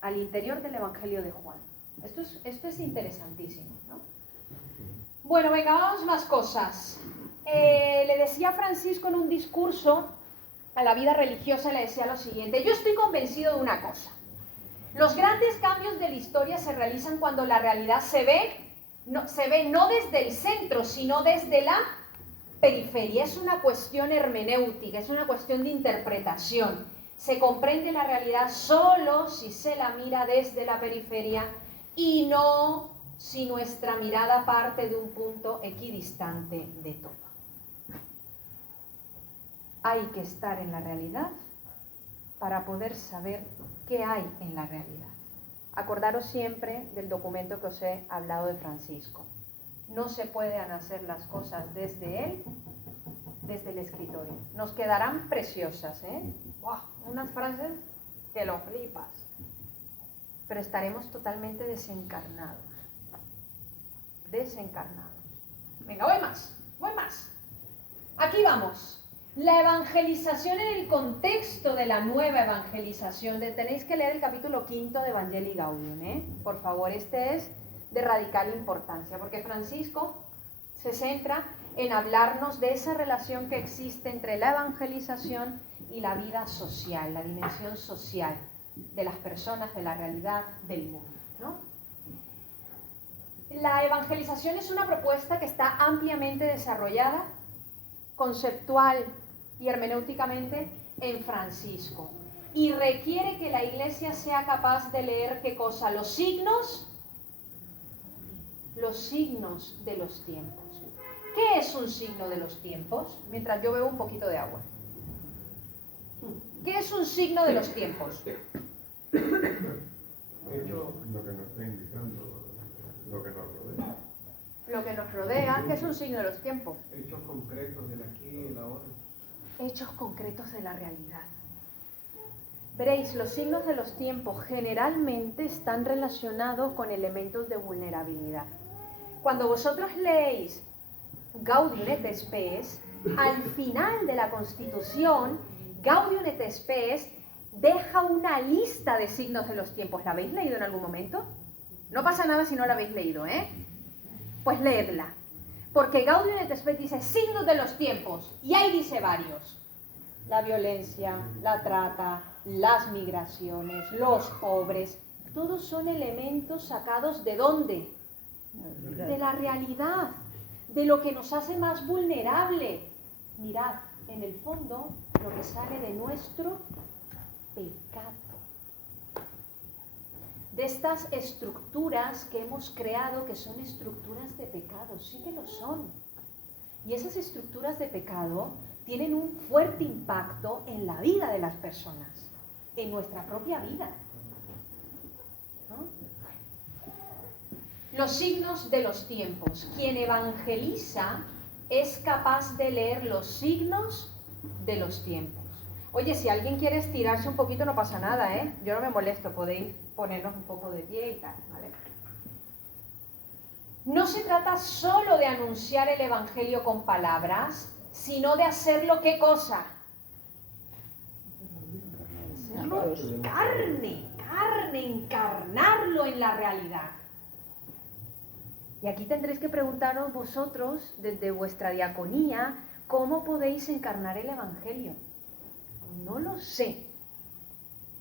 al interior del Evangelio de Juan. Esto es interesantísimo, ¿no? Bueno, venga, vamos más cosas. Le decía Francisco en un discurso a la vida religiosa, le decía lo siguiente: yo estoy convencido de una cosa. Los grandes cambios de la historia se realizan cuando la realidad se ve no desde el centro, sino desde la periferia. Es una cuestión hermenéutica, es una cuestión de interpretación. Se comprende la realidad solo si se la mira desde la periferia y no si nuestra mirada parte de un punto equidistante de todo. Hay que estar en la realidad para poder saber qué hay en la realidad. Acordaros siempre del documento que os he hablado de Francisco. No se pueden hacer las cosas desde él, desde el escritorio. Nos quedarán preciosas, ¿eh? ¡Wow! Unas frases que lo flipas. pero estaremos totalmente desencarnados. Desencarnados. Venga, voy más, voy más. Aquí vamos. La evangelización en el contexto de la nueva evangelización. Tenéis que leer el capítulo 5 de Evangelii Gaudium, ¿eh? Por favor, este es de radical importancia, porque Francisco se centra en hablarnos de esa relación que existe entre la evangelización y la vida social, la dimensión social de las personas, de la realidad del mundo, ¿no? La evangelización es una propuesta que está ampliamente desarrollada, conceptual y hermenéuticamente en Francisco, y requiere que la Iglesia sea capaz de leer ¿qué cosa? Los signos de los tiempos. ¿Qué es un signo de los tiempos? Mientras yo bebo un poquito de agua. ¿Qué es un signo de los tiempos? Lo que nos está indicando, lo que nos rodea. Lo que nos rodea, ¿qué es un signo de los tiempos? Hechos concretos del aquí y el ahora. Hechos concretos de la realidad. Veréis, los signos de los tiempos generalmente están relacionados con elementos de vulnerabilidad. Cuando vosotros leéis Gaudium et Spes, al final de la Constitución, Gaudium et Spes deja una lista de signos de los tiempos. ¿La habéis leído en algún momento? No pasa nada si no la habéis leído, ¿eh? Pues leedla. Porque Gaudium et Spes dice signos de los tiempos, y ahí dice varios. La violencia, la trata, las migraciones, los pobres, todos son elementos sacados ¿de dónde? De la realidad, de lo que nos hace más vulnerable. Mirad, en el fondo, lo que sale de nuestro pecado. De estas estructuras que hemos creado, que son estructuras de pecado, sí que lo son. Y esas estructuras de pecado tienen un fuerte impacto en la vida de las personas, en nuestra propia vida, ¿no? Los signos de los tiempos. Quien evangeliza es capaz de leer los signos de los tiempos. Oye, si alguien quiere estirarse un poquito no pasa nada, ¿eh? Yo no me molesto, podéis ponernos un poco de pie y tal, ¿vale? No se trata solo de anunciar el evangelio con palabras, sino de hacerlo, ¿qué cosa? Hacerlo carne, encarnarlo en la realidad. Y aquí tendréis que preguntaros vosotros, desde vuestra diaconía, ¿cómo podéis encarnar el evangelio? No lo sé.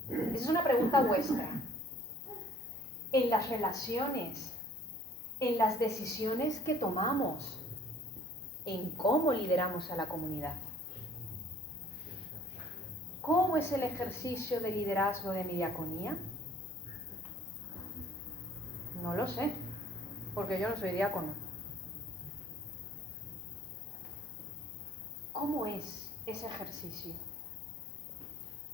Esa es una pregunta vuestra. En las relaciones, en las decisiones que tomamos, en cómo lideramos a la comunidad. ¿Cómo es el ejercicio de liderazgo de mi diaconía? No lo sé, porque yo no soy diácono. ¿Cómo es ese ejercicio?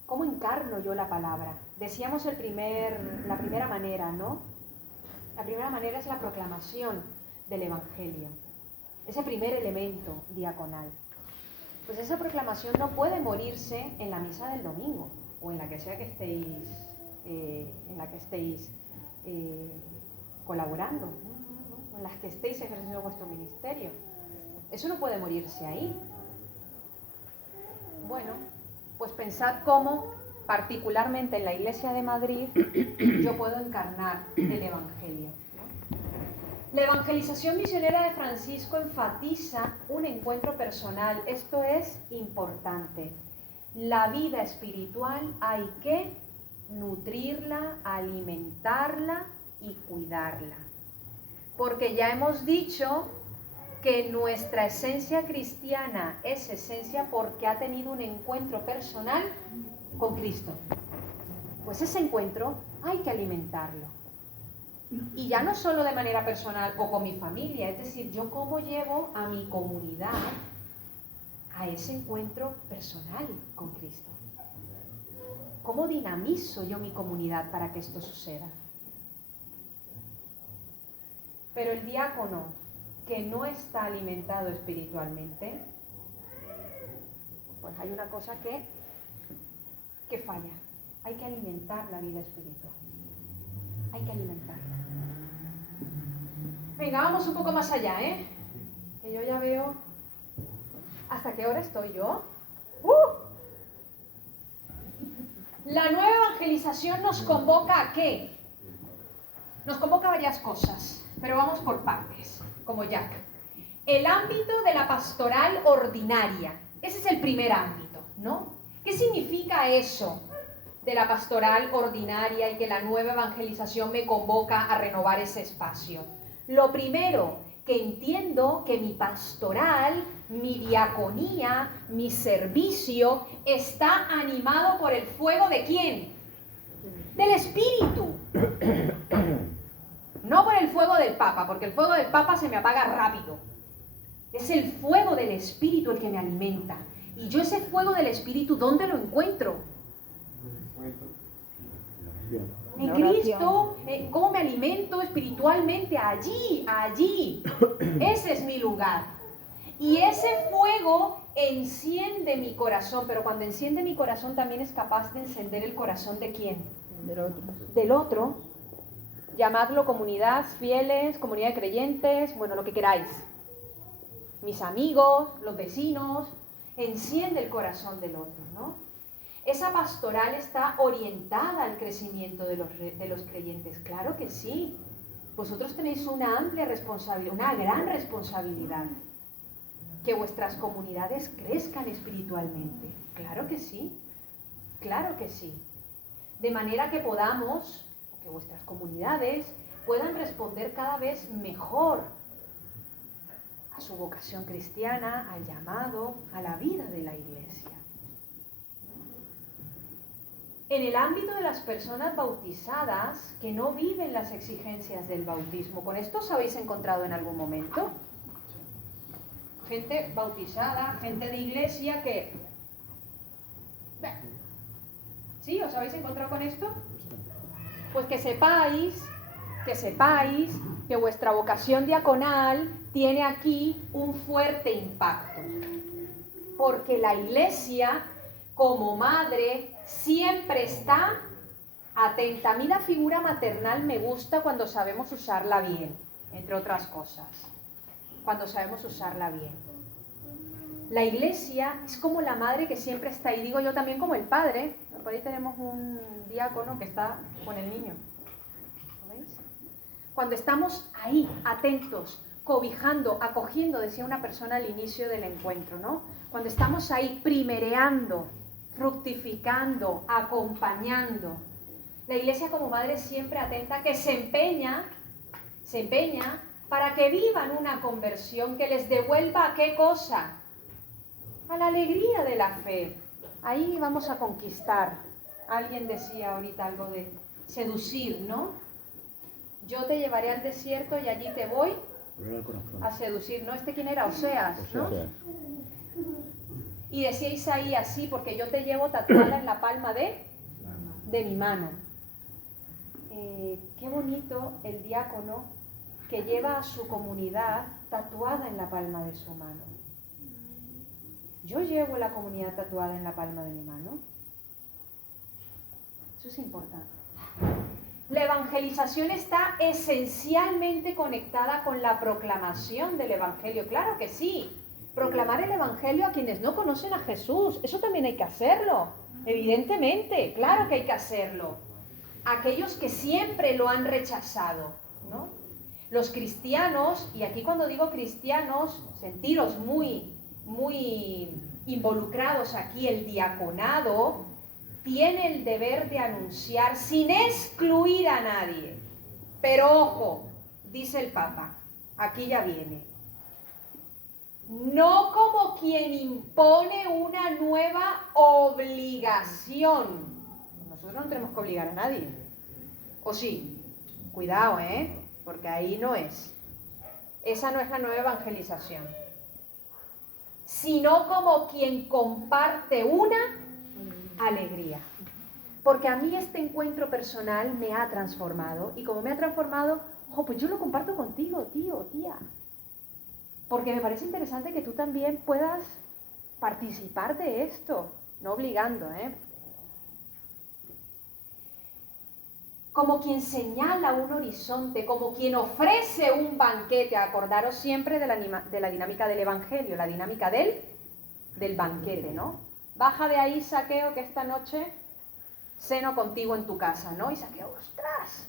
¿Cómo encarno yo la palabra? Decíamos la primera manera, ¿no? La primera manera es la proclamación del Evangelio. Ese primer elemento diaconal. Pues esa proclamación no puede morirse en la misa del domingo, o en la que sea que estéis, colaborando, ¿no? En las que estéis ejerciendo vuestro ministerio. Eso no puede morirse ahí. Bueno, pues pensad cómo, particularmente en la Iglesia de Madrid, yo puedo encarnar el Evangelio, ¿no? La evangelización misionera de Francisco enfatiza un encuentro personal. Esto es importante. La vida espiritual hay que nutrirla, alimentarla y cuidarla. Porque ya hemos dicho que nuestra esencia cristiana es esencia porque ha tenido un encuentro personal con Cristo. Pues ese encuentro hay que alimentarlo. Y ya no solo de manera personal o con mi familia, es decir, yo cómo llevo a mi comunidad a ese encuentro personal con Cristo. ¿Cómo dinamizo yo mi comunidad para que esto suceda? Pero el diácono que no está alimentado espiritualmente, pues hay una cosa que falla. Hay que alimentar la vida espiritual. Hay que alimentar. Venga, vamos un poco más allá, ¿eh? Que yo ya veo... ¿Hasta qué hora estoy yo? La nueva evangelización nos convoca ¿a qué? Nos convoca a varias cosas, pero vamos por partes, como Jack. El ámbito de la pastoral ordinaria. Ese es el primer ámbito, ¿no? ¿Qué significa eso de la pastoral ordinaria y que la nueva evangelización me convoca a renovar ese espacio? Lo primero, que entiendo que mi pastoral, mi diaconía, mi servicio está animado por el fuego ¿de quién? Del Espíritu. No por el fuego del Papa, porque el fuego del Papa se me apaga rápido. Es el fuego del Espíritu el que me alimenta. Y yo ese fuego del Espíritu, ¿dónde lo encuentro? En Cristo. ¿Cómo me alimento espiritualmente? Allí. Ese es mi lugar. Y ese fuego enciende mi corazón, pero cuando enciende mi corazón también es capaz de encender el corazón ¿de quién? Del otro. Llamadlo comunidad, fieles, comunidad de creyentes, bueno, lo que queráis. Mis amigos, los vecinos, enciende el corazón del otro, ¿no? Esa pastoral está orientada al crecimiento de los creyentes, claro que sí. Vosotros tenéis una amplia responsabilidad, una gran responsabilidad. Que vuestras comunidades crezcan espiritualmente, claro que sí, claro que sí. De manera que podamos, que vuestras comunidades puedan responder cada vez mejor a su vocación cristiana, al llamado, a la vida de la Iglesia. En el ámbito de las personas bautizadas que no viven las exigencias del bautismo, ¿con esto os habéis encontrado en algún momento? Gente bautizada, gente de iglesia que... ¿Sí? ¿Os habéis encontrado con esto? Pues que sepáis que vuestra vocación diaconal tiene aquí un fuerte impacto. Porque la Iglesia, como madre, siempre está atenta. A mí la figura maternal me gusta cuando sabemos usarla bien, entre otras cosas. Cuando sabemos usarla bien. La Iglesia es como la madre que siempre está ahí, digo yo también como el padre. Por ahí tenemos un diácono que está con el niño. ¿Lo veis? Cuando estamos ahí, atentos, cobijando, acogiendo, decía una persona al inicio del encuentro, ¿no? Cuando estamos ahí primereando, fructificando, acompañando. La Iglesia como madre siempre atenta, que se empeña para que vivan una conversión que les devuelva ¿a qué cosa? A la alegría de la fe. Ahí vamos a conquistar. Alguien decía ahorita algo de seducir, ¿no? Yo te llevaré al desierto y allí te voy a seducir. ¿No? ¿Quién era? Oseas, ¿no? Y decía Isaías, sí, porque yo te llevo tatuada en la palma de mi mano. Qué bonito el diácono que lleva a su comunidad tatuada en la palma de su mano. Yo llevo la comunidad tatuada en la palma de mi mano. Eso es importante. La evangelización está esencialmente conectada con la proclamación del Evangelio. Claro que sí. Proclamar el Evangelio a quienes no conocen a Jesús. Eso también hay que hacerlo. Evidentemente, claro que hay que hacerlo. Aquellos que siempre lo han rechazado, ¿no? Los cristianos, y aquí cuando digo cristianos, sentiros muy involucrados aquí, el diaconado tiene el deber de anunciar sin excluir a nadie. Pero ojo, dice el Papa, aquí ya viene, no como quien impone una nueva obligación. Nosotros no tenemos que obligar a nadie. ¿O sí? Cuidado, porque ahí no es. Esa no es la nueva evangelización. Sino como quien comparte una alegría. Porque a mí este encuentro personal me ha transformado. Y como me ha transformado, pues yo lo comparto contigo, tío, tía. Porque me parece interesante que tú también puedas participar de esto. No obligando, como quien señala un horizonte, como quien ofrece un banquete. Acordaros siempre de la dinámica del Evangelio, la dinámica del banquete, ¿no? Baja de ahí, Zaqueo, que esta noche ceno contigo en tu casa, ¿no? Y Zaqueo, ¡ostras!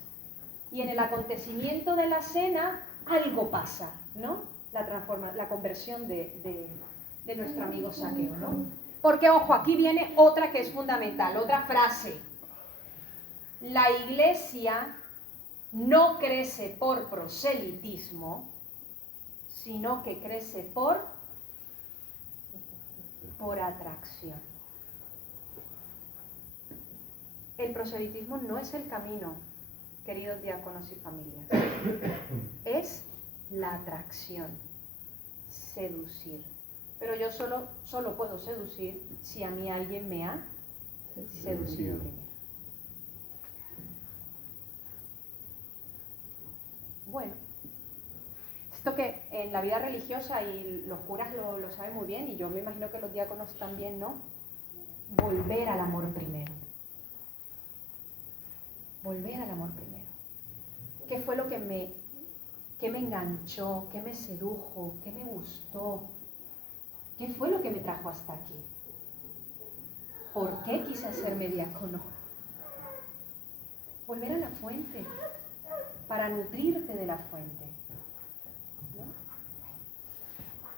Y en el acontecimiento de la cena algo pasa, ¿no? La conversión de nuestro amigo Zaqueo, ¿no? Porque, ojo, aquí viene otra que es fundamental, otra frase. La iglesia no crece por proselitismo, sino que crece por atracción. El proselitismo no es el camino, queridos diáconos y familias. Es la atracción, seducir. Pero yo solo puedo seducir si a mí alguien me ha seducido primero. Bueno, esto que en la vida religiosa, y los curas lo saben muy bien, y yo me imagino que los diáconos también, ¿no? Volver al amor primero. Volver al amor primero. ¿Qué fue lo que me enganchó? ¿Qué me sedujo? ¿Qué me gustó? ¿Qué fue lo que me trajo hasta aquí? ¿Por qué quise hacerme diácono? Volver a la fuente, para nutrirte de la fuente, ¿no?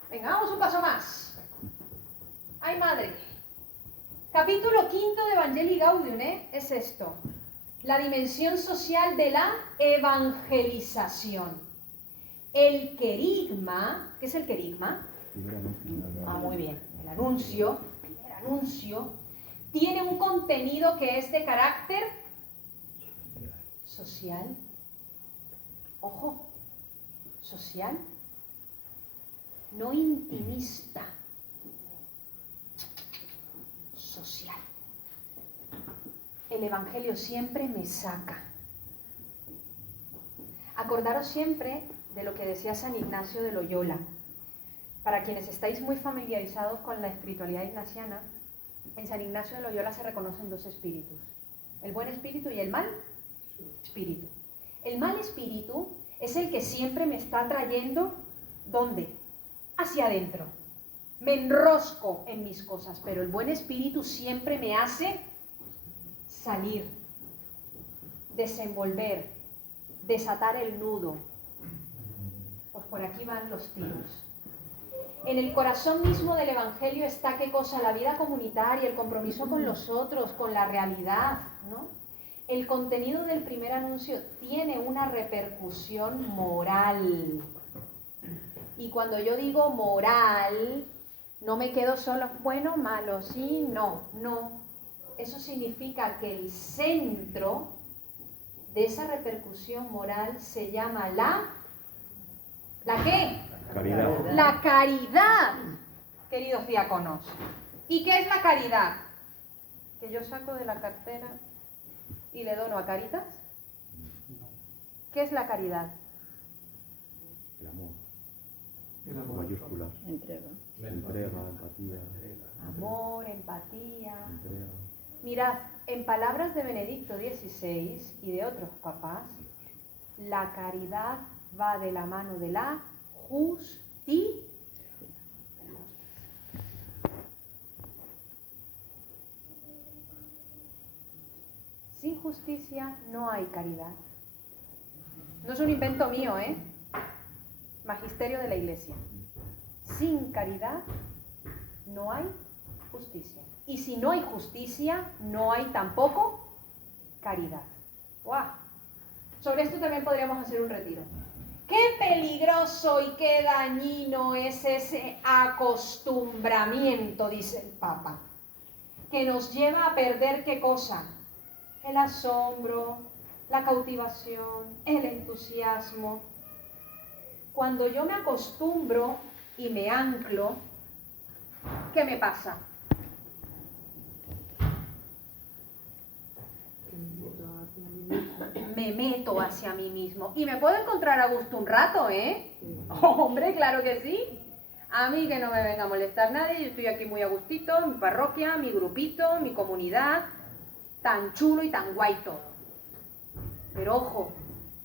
Venga, vamos un paso más. ¡Ay, madre! Capítulo 5 de Evangelii Gaudium, es esto. La dimensión social de la evangelización. El querigma, ¿qué es el querigma? Muy bien. El anuncio, tiene un contenido que es de carácter social. Ojo, social, no intimista, social. El Evangelio siempre me saca. Acordaros siempre de lo que decía San Ignacio de Loyola. Para quienes estáis muy familiarizados con la espiritualidad ignaciana, en San Ignacio de Loyola se reconocen dos espíritus, el buen espíritu y el mal espíritu. El mal espíritu es el que siempre me está trayendo, ¿dónde? Hacia adentro. Me enrosco en mis cosas, pero el buen espíritu siempre me hace salir, desenvolver, desatar el nudo. Pues por aquí van los tiros. En el corazón mismo del Evangelio está, ¿qué cosa? La vida comunitaria, el compromiso con los otros, con la realidad, ¿no? El contenido del primer anuncio tiene una repercusión moral. Y cuando yo digo moral, no me quedo solo, bueno, malo, sí, no. Eso significa que el centro de esa repercusión moral se llama ¿la qué? Caridad. La caridad, queridos diáconos. ¿Y qué es la caridad? Que yo saco de la cartera y le dono a Caritas. ¿Qué es la caridad? El amor. El amor. Mayúsculas. Entrega. Entrega, empatía. Amor, empatía. Entrega. Mirad, en palabras de Benedicto XVI y de otros papas, la caridad va de la mano de la justicia. Sin justicia no hay caridad. No es un invento mío, Magisterio de la Iglesia. Sin caridad no hay justicia. Y si no hay justicia, no hay tampoco caridad. ¡Guau! Sobre esto también podríamos hacer un retiro. ¡Qué peligroso y qué dañino es ese acostumbramiento!, dice el Papa, que nos lleva a perder ¿qué cosa? El asombro, la cautivación, el entusiasmo. Cuando yo me acostumbro y me anclo, ¿qué me pasa? Me meto hacia mí mismo. Y me puedo encontrar a gusto un rato, Hombre, claro que sí. A mí que no me venga a molestar nadie, yo estoy aquí muy a gustito, mi parroquia, mi grupito, mi comunidad, tan chulo y tan guay todo. Pero ojo,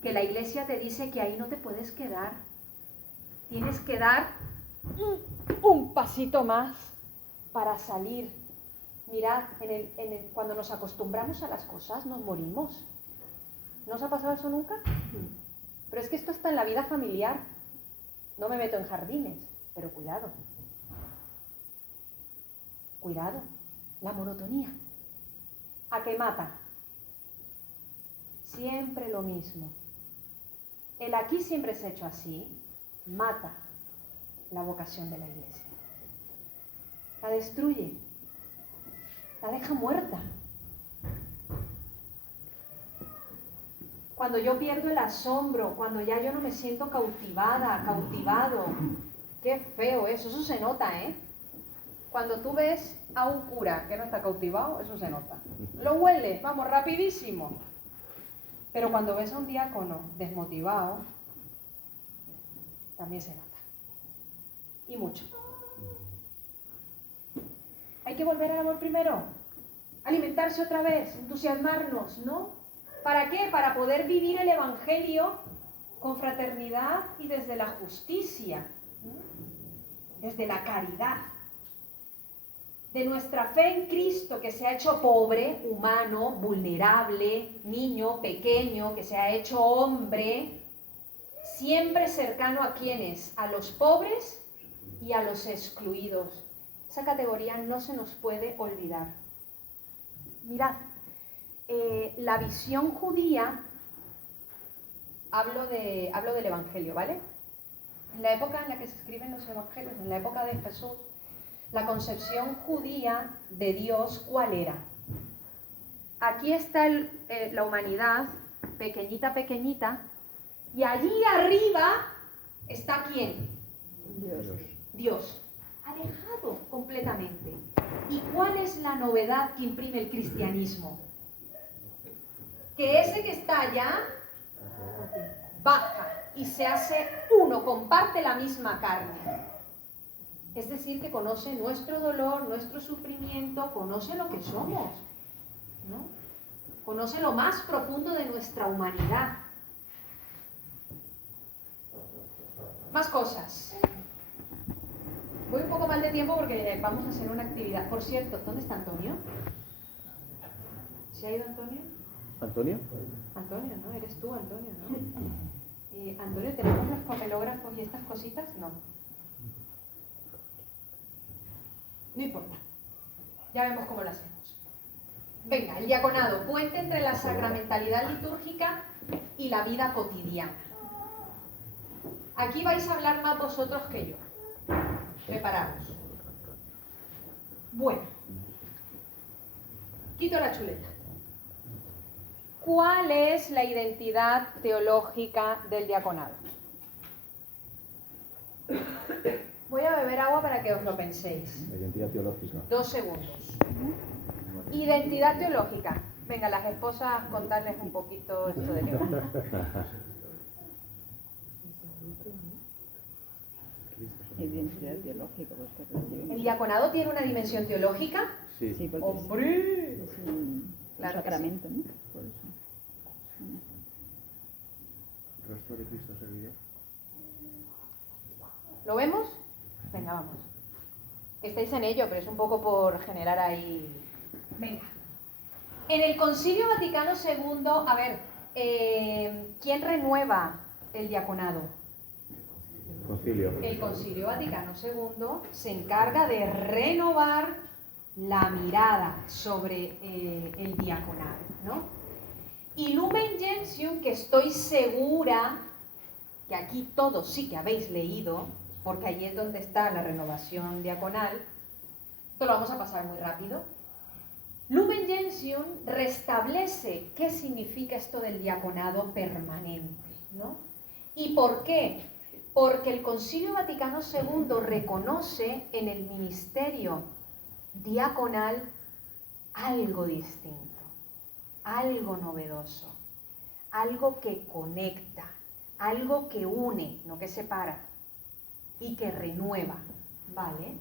que la Iglesia te dice que ahí no te puedes quedar. Tienes que dar un pasito más para salir. Mirad, cuando nos acostumbramos a las cosas nos morimos. ¿No os ha pasado eso nunca? Pero es que esto está en la vida familiar. No me meto en jardines, pero cuidado. Cuidado, la monotonía. ¿A qué mata? Siempre lo mismo. El aquí siempre se ha hecho así, mata la vocación de la Iglesia. La destruye, la deja muerta. Cuando yo pierdo el asombro, cuando ya yo no me siento cautivada, cautivado, qué feo eso se nota, ¿eh? Cuando tú ves a un cura que no está cautivado, eso se nota. Lo hueles, vamos, rapidísimo. Pero cuando ves a un diácono desmotivado, también se nota. Y mucho. Hay que volver al amor primero. Alimentarse otra vez, entusiasmarnos, ¿no? ¿Para qué? Para poder vivir el Evangelio con fraternidad y desde la justicia, ¿no? Desde la caridad. De nuestra fe en Cristo, que se ha hecho pobre, humano, vulnerable, niño, pequeño, que se ha hecho hombre, siempre cercano a quienes, a los pobres y a los excluidos. Esa categoría no se nos puede olvidar. Mirad, la visión judía, hablo del Evangelio, ¿vale? En la época en la que se escriben los Evangelios, en la época de Jesús, la concepción judía de Dios, ¿cuál era? Aquí está la humanidad, pequeñita, pequeñita, y allí arriba está ¿quién? Dios. Dios. Alejado completamente. ¿Y cuál es la novedad que imprime el cristianismo? Que ese que está allá baja y se hace uno, comparte la misma carne. Es decir, que conoce nuestro dolor, nuestro sufrimiento, conoce lo que somos, ¿no? Conoce lo más profundo de nuestra humanidad. Más cosas. Voy un poco mal de tiempo porque vamos a hacer una actividad. Por cierto, ¿dónde está Antonio? ¿Se ha ido Antonio? ¿Antonio? Antonio, ¿no? Eres tú, Antonio, ¿no? Antonio, ¿tenemos los papelógrafos y estas cositas? No. No importa. Ya vemos cómo lo hacemos. Venga, el diaconado, puente entre la sacramentalidad litúrgica y la vida cotidiana. Aquí vais a hablar más vosotros que yo. Preparaos. Bueno. Quito la chuleta. ¿Cuál es la identidad teológica del diaconado? Voy a beber agua para que os lo penséis. La identidad teológica. 2 segundos. Identidad teológica. Venga, las esposas, contarles un poquito esto de León. Identidad teológica. ¿El diaconado tiene una dimensión teológica? Sí. Sí, porque ¡Hombre! es un Claro que sacramento, ¿no? Por eso. ¿Rostro de Cristo servirá? ¿Lo vemos? Venga, vamos. Estáis en ello, pero es un poco por generar ahí... Venga. En el Concilio Vaticano II, a ver, ¿quién renueva el diaconado? Concilio. El Concilio Vaticano II se encarga de renovar la mirada sobre el diaconado, ¿no? Y Lumen Gentium, que estoy segura que aquí todos sí que habéis leído, porque allí es donde está la renovación diaconal, esto lo vamos a pasar muy rápido. Lumen Gentium restablece qué significa esto del diaconado permanente, ¿no? ¿Y por qué? Porque el Concilio Vaticano II reconoce en el ministerio diaconal algo distinto, algo novedoso, algo que conecta, algo que une, no que separa, y que renueva, ¿vale?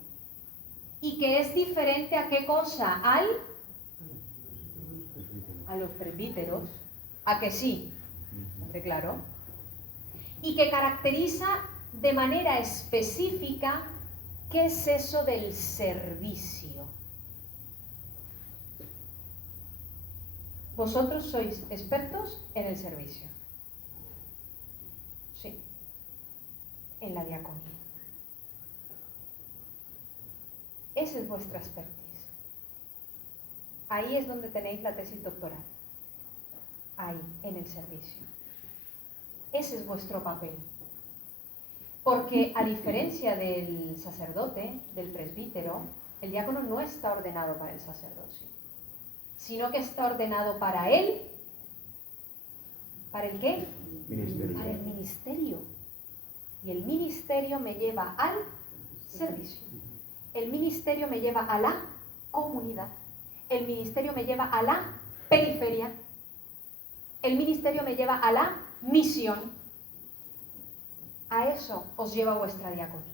Y que es diferente a qué cosa, a los presbíteros, a que sí, Hombre, claro. Y que caracteriza de manera específica qué es eso del servicio. Vosotros sois expertos en el servicio. Sí. En la diaconía. Esa es vuestra expertise. Ahí es donde tenéis la tesis doctoral. Ahí, en el servicio. Ese es vuestro papel. Porque a diferencia del sacerdote, del presbítero, el diácono no está ordenado para el sacerdocio, sino que está ordenado para él. ¿Para el qué? Ministerio. Para el ministerio. Y el ministerio me lleva al servicio. El ministerio me lleva a la comunidad. El ministerio me lleva a la periferia. El ministerio me lleva a la misión. A eso os lleva vuestra diaconía.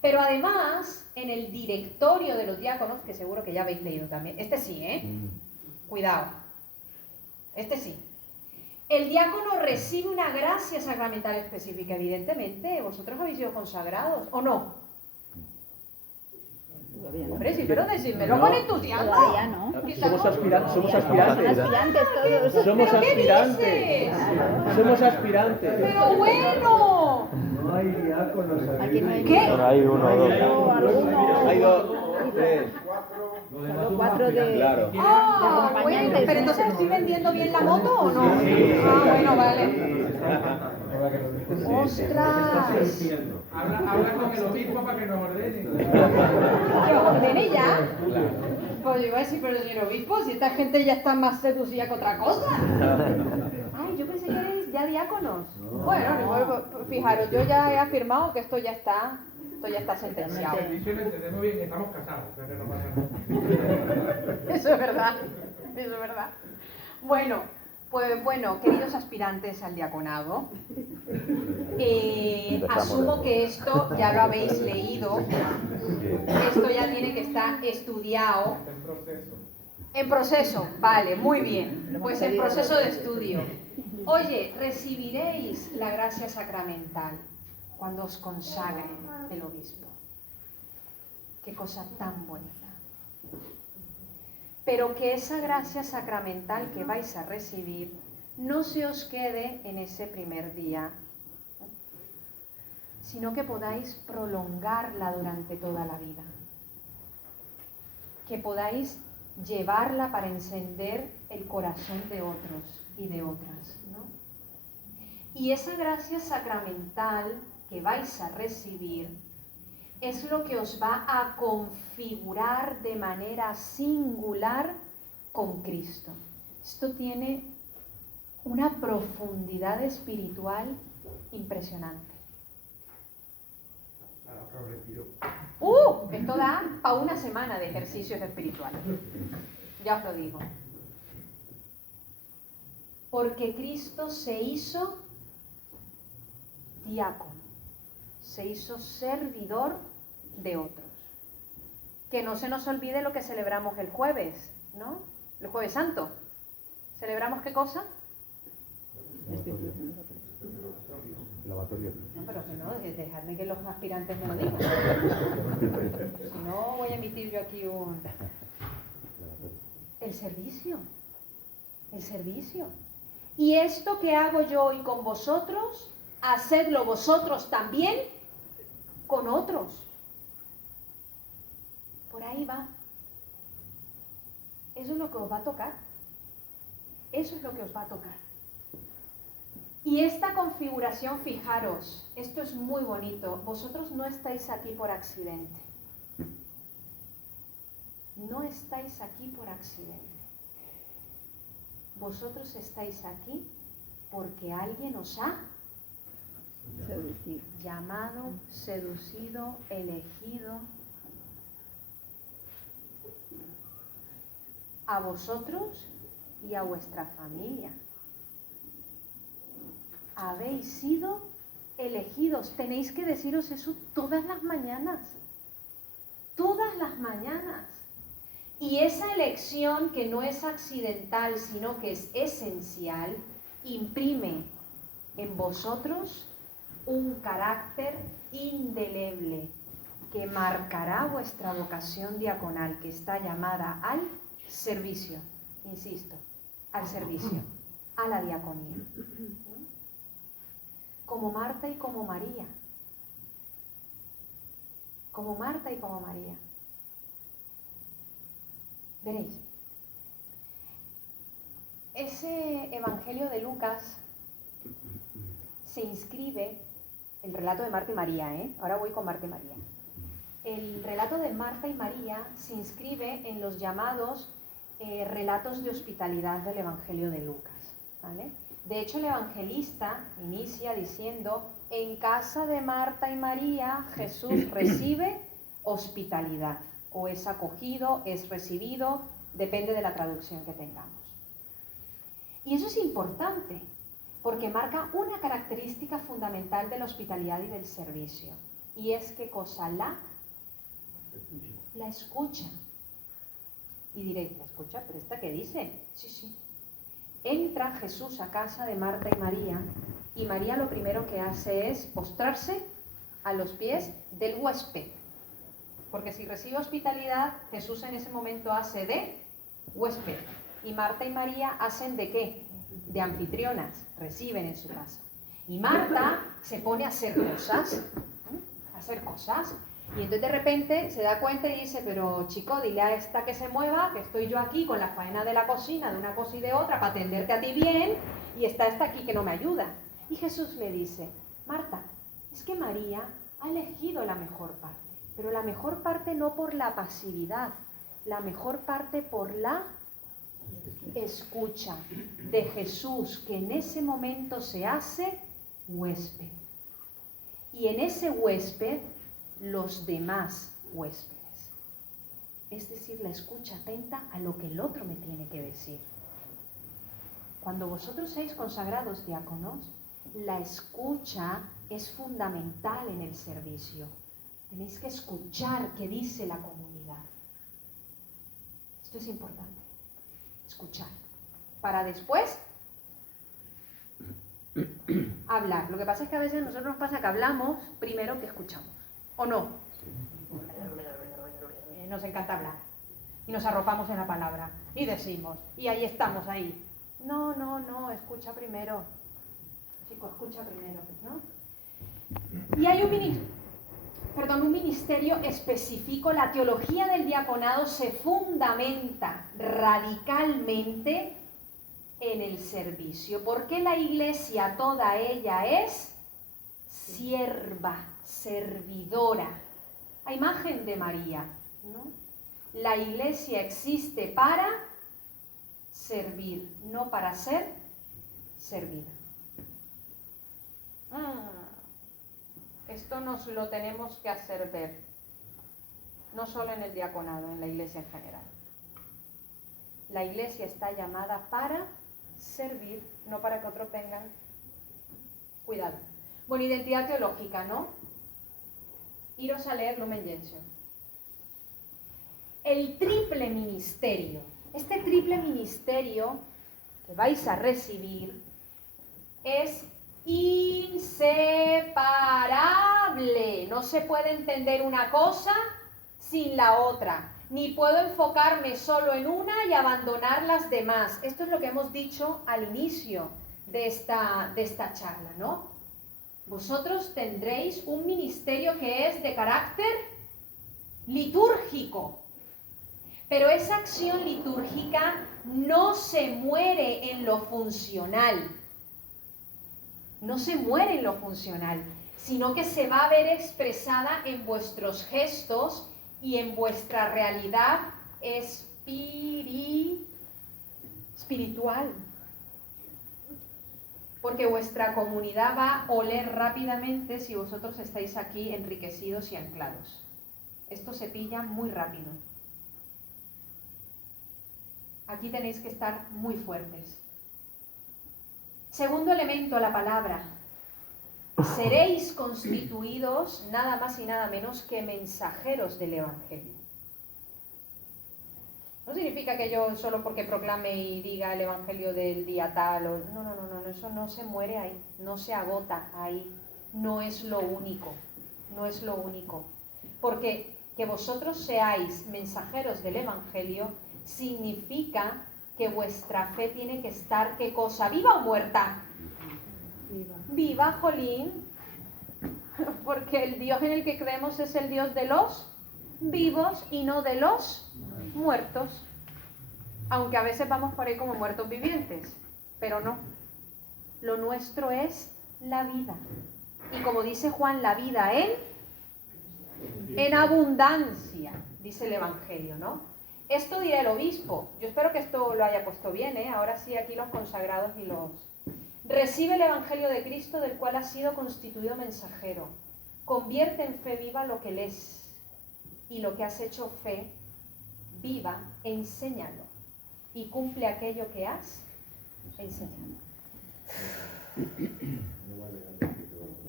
Pero además, en el directorio de los diáconos, que seguro que ya habéis leído también, este sí, cuidado, este sí. El diácono recibe una gracia sacramental específica, evidentemente. Vosotros habéis sido consagrados, ¿o no? Todavía no. Hombre, sí, pero decídmelo con entusiasmo. Todavía no. Somos aspirantes. Son aspirantes todos. Somos ¿Pero qué aspirantes. dices? Somos aspirantes. ¡Pero bueno! No hay diáconos Aquí no hay ¿Qué? Hay uno o dos. Solo algunos. Hay dos, tres. Solo 4 de... Claro. Ah, de bueno, acompañantes. pero entonces ¿estoy vendiendo bien la moto o no? Ah, bueno, vale. ¡Ostras! Habla con el obispo para que nos ordene. ¿Que os ordene ya? Pues yo iba a decir, pero señor obispo, si esta gente ya está más seducida que otra cosa. Ay, yo pensé que erais ya diáconos. Bueno, fijaros, yo ya he afirmado que esto ya está El sentenciado. servicio lo entendemos bien, estamos casados, o sea que no pasa nada. Eso es verdad, eso es verdad. Bueno, pues bueno, queridos aspirantes al diaconado, asumo que esto ya lo habéis leído, esto ya tiene que estar estudiado. En proceso. En proceso, vale, muy bien, pues en proceso de estudio. Oye, recibiréis la gracia sacramental cuando os consagre el obispo. Qué cosa tan bonita. Pero que esa gracia sacramental que vais a recibir no se os quede en ese primer día, sino que podáis prolongarla durante toda la vida. Que podáis llevarla para encender el corazón de otros y de otras, ¿no? Y esa gracia sacramental que vais a recibir es lo que os va a configurar de manera singular con Cristo. Esto tiene una profundidad espiritual impresionante. Esto da para una semana de ejercicios espirituales. Ya os lo digo. Porque Cristo se hizo diácono, se hizo servidor de otros. Que no se nos olvide lo que celebramos el jueves, ¿no? El jueves santo. ¿Celebramos qué cosa? Lavatorio. No, pero que no, dejadme que los aspirantes me lo digan. Si no, voy a emitir yo aquí un... El servicio. El servicio. Y esto que hago yo hoy con vosotros, hacedlo vosotros también con otros. Por ahí va. Eso es lo que os va a tocar. Eso es lo que os va a tocar. Y esta configuración, fijaros, esto es muy bonito. Vosotros no estáis aquí por accidente. No estáis aquí por accidente. Vosotros estáis aquí porque alguien os ha llamado, seducido, elegido. A vosotros y a vuestra familia. Habéis sido elegidos. Tenéis que deciros eso todas las mañanas. Todas las mañanas. Y esa elección que no es accidental, sino que es esencial, imprime en vosotros un carácter indeleble que marcará vuestra vocación diaconal, que está llamada al servicio, insisto, al servicio, a la diaconía. Como Marta y como María. Como Marta y como María. Veréis. Ese Evangelio de Lucas se inscribe, el relato de Marta y María, ahora voy con Marta y María. El relato de Marta y María se inscribe en los llamados relatos de hospitalidad del Evangelio de Lucas, ¿vale? De hecho, el evangelista inicia diciendo: en casa de Marta y María Jesús recibe hospitalidad, o es acogido, es recibido, depende de la traducción que tengamos. Y eso es importante, porque marca una característica fundamental de la hospitalidad y del servicio, y es ¿qué cosa? La escucha. Y diréis, ¿la escucha? ¿Pero esta qué dice? Sí, sí. Entra Jesús a casa de Marta y María lo primero que hace es postrarse a los pies del huésped. Porque si recibe hospitalidad, Jesús en ese momento hace de huésped. Y Marta y María hacen ¿de qué? De anfitrionas, reciben en su casa. Y Marta se pone a hacer cosas, y entonces de repente se da cuenta y dice: pero chico, dile a esta que se mueva, que estoy yo aquí con la faena de la cocina, de una cosa y de otra, para atenderte a ti bien, y está esta aquí que no me ayuda. Y Jesús le dice: Marta, es que María ha elegido la mejor parte, pero la mejor parte no por la pasividad, la mejor parte por la escucha de Jesús, que en ese momento se hace huésped. Y en ese huésped, los demás huéspedes. Es decir, la escucha atenta a lo que el otro me tiene que decir. Cuando vosotros seáis consagrados diáconos, la escucha es fundamental en el servicio. Tenéis que escuchar qué dice la comunidad. Esto es importante. Escuchar. Para después hablar. Lo que pasa es que a veces a nosotros nos pasa que hablamos primero que escuchamos. ¿O no? Nos encanta hablar. Y nos arropamos en la palabra. Y decimos. Y ahí estamos, ahí. No, escucha primero. Chico, escucha primero, ¿no? Y hay un ministerio específico. La teología del diaconado se fundamenta radicalmente en el servicio. Porque la iglesia, toda ella, es sierva, servidora, a imagen de María, ¿no? La iglesia existe para servir, no para ser servida. Esto nos lo tenemos que hacer ver, no solo en el diaconado, en la iglesia en general. La iglesia está llamada para servir, no para que otros tengan cuidado. Bueno, identidad teológica, ¿no? Iros a leer Lumen Gentium. El triple ministerio. Este triple ministerio que vais a recibir es inseparable. No se puede entender una cosa sin la otra. Ni puedo enfocarme solo en una y abandonar las demás. Esto es lo que hemos dicho al inicio de esta charla, ¿no? Vosotros tendréis un ministerio que es de carácter litúrgico. Pero esa acción litúrgica no se muere en lo funcional. No se muere en lo funcional, sino que se va a ver expresada en vuestros gestos y en vuestra realidad espiritual. Porque vuestra comunidad va a oler rápidamente si vosotros estáis aquí enriquecidos y anclados. Esto se pilla muy rápido. Aquí tenéis que estar muy fuertes. Segundo elemento, la palabra. Seréis constituidos nada más y nada menos que mensajeros del Evangelio. No significa que yo solo porque proclame y diga el evangelio del día tal, no, eso no se muere ahí, no se agota ahí, no es lo único, no es lo único. Porque que vosotros seáis mensajeros del evangelio significa que vuestra fe tiene que estar, ¿qué cosa? ¿Viva o muerta? Viva. Viva, jolín, porque el Dios en el que creemos es el Dios de los vivos y no de los muertos. Aunque a veces vamos por ahí como muertos vivientes, pero no. Lo nuestro es la vida. Y como dice Juan, la vida en abundancia, dice el Evangelio, ¿no? Esto dirá el obispo. Yo espero que esto lo haya puesto bien, ¿eh? Ahora sí, aquí los consagrados y los... Recibe el Evangelio de Cristo, del cual has sido constituido mensajero. Convierte en fe viva lo que lees, y lo que has hecho fe viva, enséñalo, y cumple aquello que has enseñado.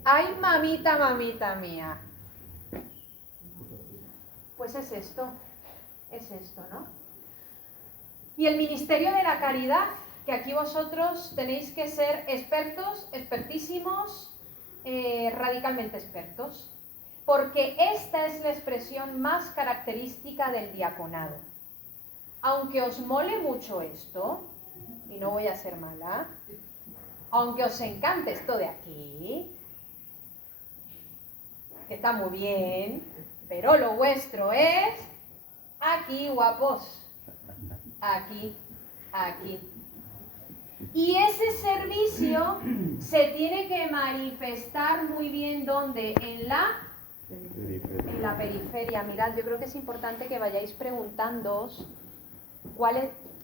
¡Ay, mamita, mamita mía! Pues es esto, ¿no? Y el ministerio de la caridad, que aquí vosotros tenéis que ser expertos, expertísimos, radicalmente expertos, porque esta es la expresión más característica del diaconado. Aunque os mole mucho esto, y no voy a ser mala, aunque os encante esto de aquí, que está muy bien, pero lo vuestro es aquí, guapos, aquí, aquí. Y ese servicio se tiene que manifestar muy bien, ¿dónde? En la periferia. Mirad, yo creo que es importante que vayáis preguntándoos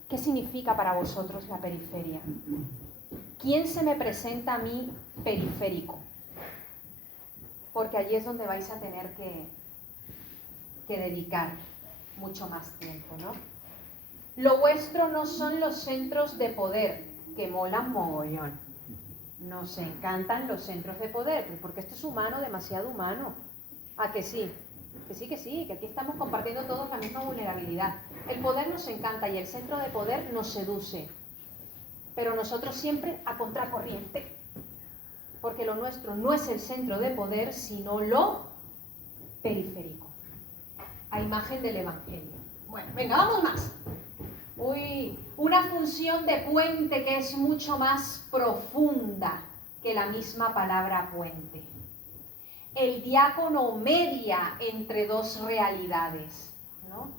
qué significa para vosotros la periferia. ¿Quién se me presenta a mí periférico? Porque allí es donde vais a tener que dedicar mucho más tiempo, ¿no? Lo vuestro no son los centros de poder, que molan mogollón. Nos encantan los centros de poder, porque esto es humano, demasiado humano. ¿A que sí? Que sí, que aquí estamos compartiendo todos la misma vulnerabilidad. El poder nos encanta y el centro de poder nos seduce, pero nosotros siempre a contracorriente, porque lo nuestro no es el centro de poder, sino lo periférico, a imagen del Evangelio. Bueno, venga, vamos más. Una función de puente que es mucho más profunda que la misma palabra puente. El diácono media entre dos realidades, ¿no?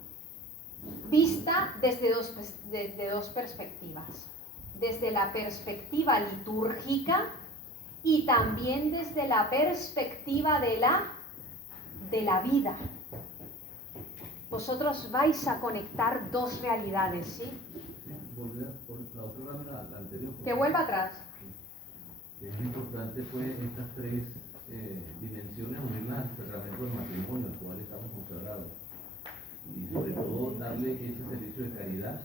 Vista desde dos perspectivas. Desde la perspectiva litúrgica y también desde la perspectiva de la vida. Vosotros vais a conectar dos realidades, ¿sí? Volver por la otra, la anterior. Que vuelva atrás. Es importante, pues, estas tres dimensiones, unirlas al sacramento del matrimonio, al cual estamos consagrados. Y sobre todo, darle ese servicio de caridad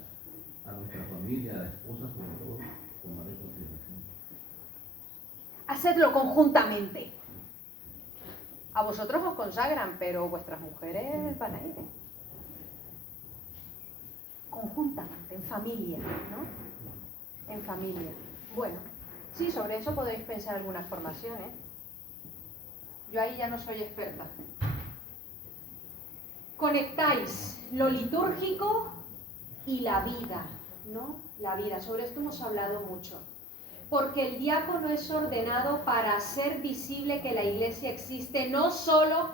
a nuestra familia, a la esposa, sobre todo, tomar en consideración. Hacedlo conjuntamente. A vosotros os consagran, pero vuestras mujeres van a ir. Conjuntamente, en familia, ¿no? En familia. Bueno, sí, sobre eso podéis pensar algunas formaciones. Yo ahí ya no soy experta. Conectáis lo litúrgico y la vida, ¿no? La vida, sobre esto hemos hablado mucho. Porque el diácono es ordenado para hacer visible que la iglesia existe, no solo,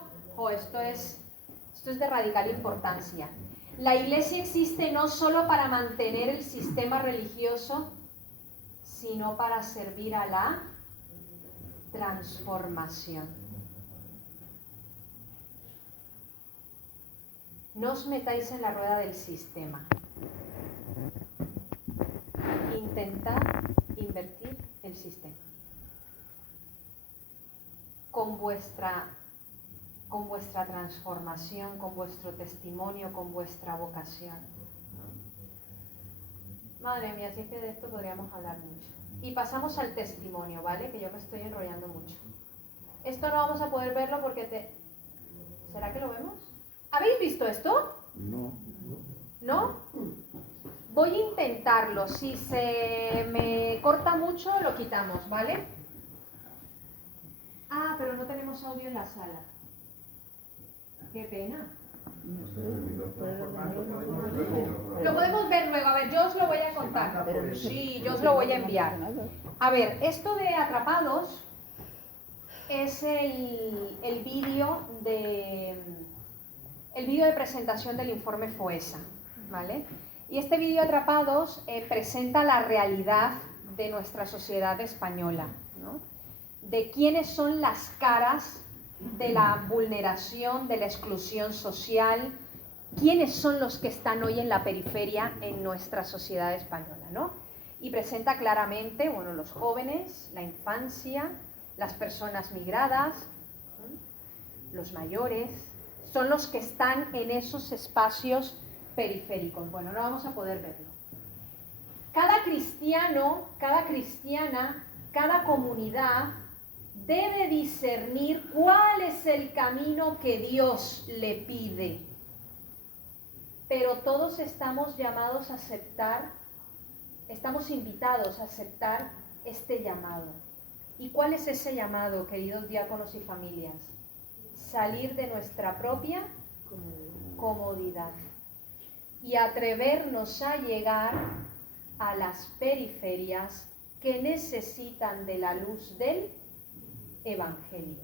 esto es de radical importancia. La iglesia existe no solo para mantener el sistema religioso, sino para servir a la transformación. No os metáis en la rueda del sistema. Intentad invertir el sistema. Con vuestra transformación, con vuestro testimonio, con vuestra vocación. Madre mía, si es que de esto podríamos hablar mucho. Y pasamos al testimonio, ¿vale? Que yo me estoy enrollando mucho. Esto no vamos a poder verlo porque ¿Será que lo vemos? ¿Habéis visto esto? No. ¿No? Voy a intentarlo. Si se me corta mucho, lo quitamos, ¿vale? Ah, pero no tenemos audio en la sala. Qué pena. Lo podemos ver luego. A ver, yo os lo voy a contar. Sí, yo os lo voy a enviar. A ver, esto de Atrapados es el vídeo de presentación del informe FOESA, ¿vale? Y este vídeo Atrapados presenta la realidad de nuestra sociedad española, ¿no? De quiénes son las caras de la vulneración, de la exclusión social, quiénes son los que están hoy en la periferia en nuestra sociedad española, ¿no? Y presenta claramente, bueno, los jóvenes, la infancia, las personas migradas, los mayores, son los que están en esos espacios periféricos. Bueno, no vamos a poder verlo. Cada cristiano, cada cristiana, cada comunidad debe discernir cuál es el camino que Dios le pide. Pero todos estamos llamados a aceptar, estamos invitados a aceptar este llamado. ¿Y cuál es ese llamado, queridos diáconos y familias? Salir de nuestra propia comodidad y atrevernos a llegar a las periferias que necesitan de la luz del Evangelio.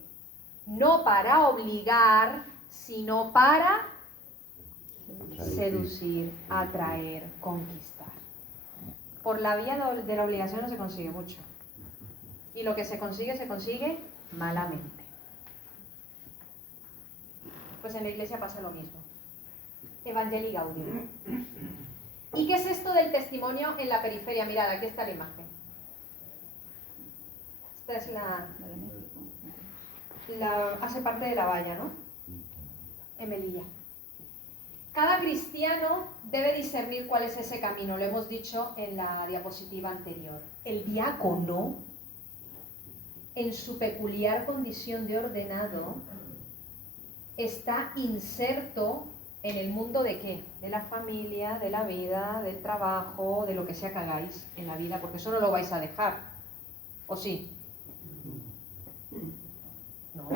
No para obligar, sino para seducir, atraer, conquistar. Por la vía de la obligación no se consigue mucho. Y lo que se consigue malamente. Pues en la iglesia pasa lo mismo. Evangelii Gaudium. ¿Y qué es esto del testimonio en la periferia? Mirad, aquí está la imagen. Esta es hace parte de la valla, ¿no? En Melilla. Cada cristiano debe discernir cuál es ese camino, lo hemos dicho en la diapositiva anterior. El diácono, en su peculiar condición de ordenado, está inserto en el mundo ¿de qué? De la familia, de la vida, del trabajo, de lo que sea que hagáis en la vida, porque eso no lo vais a dejar. ¿O sí? No,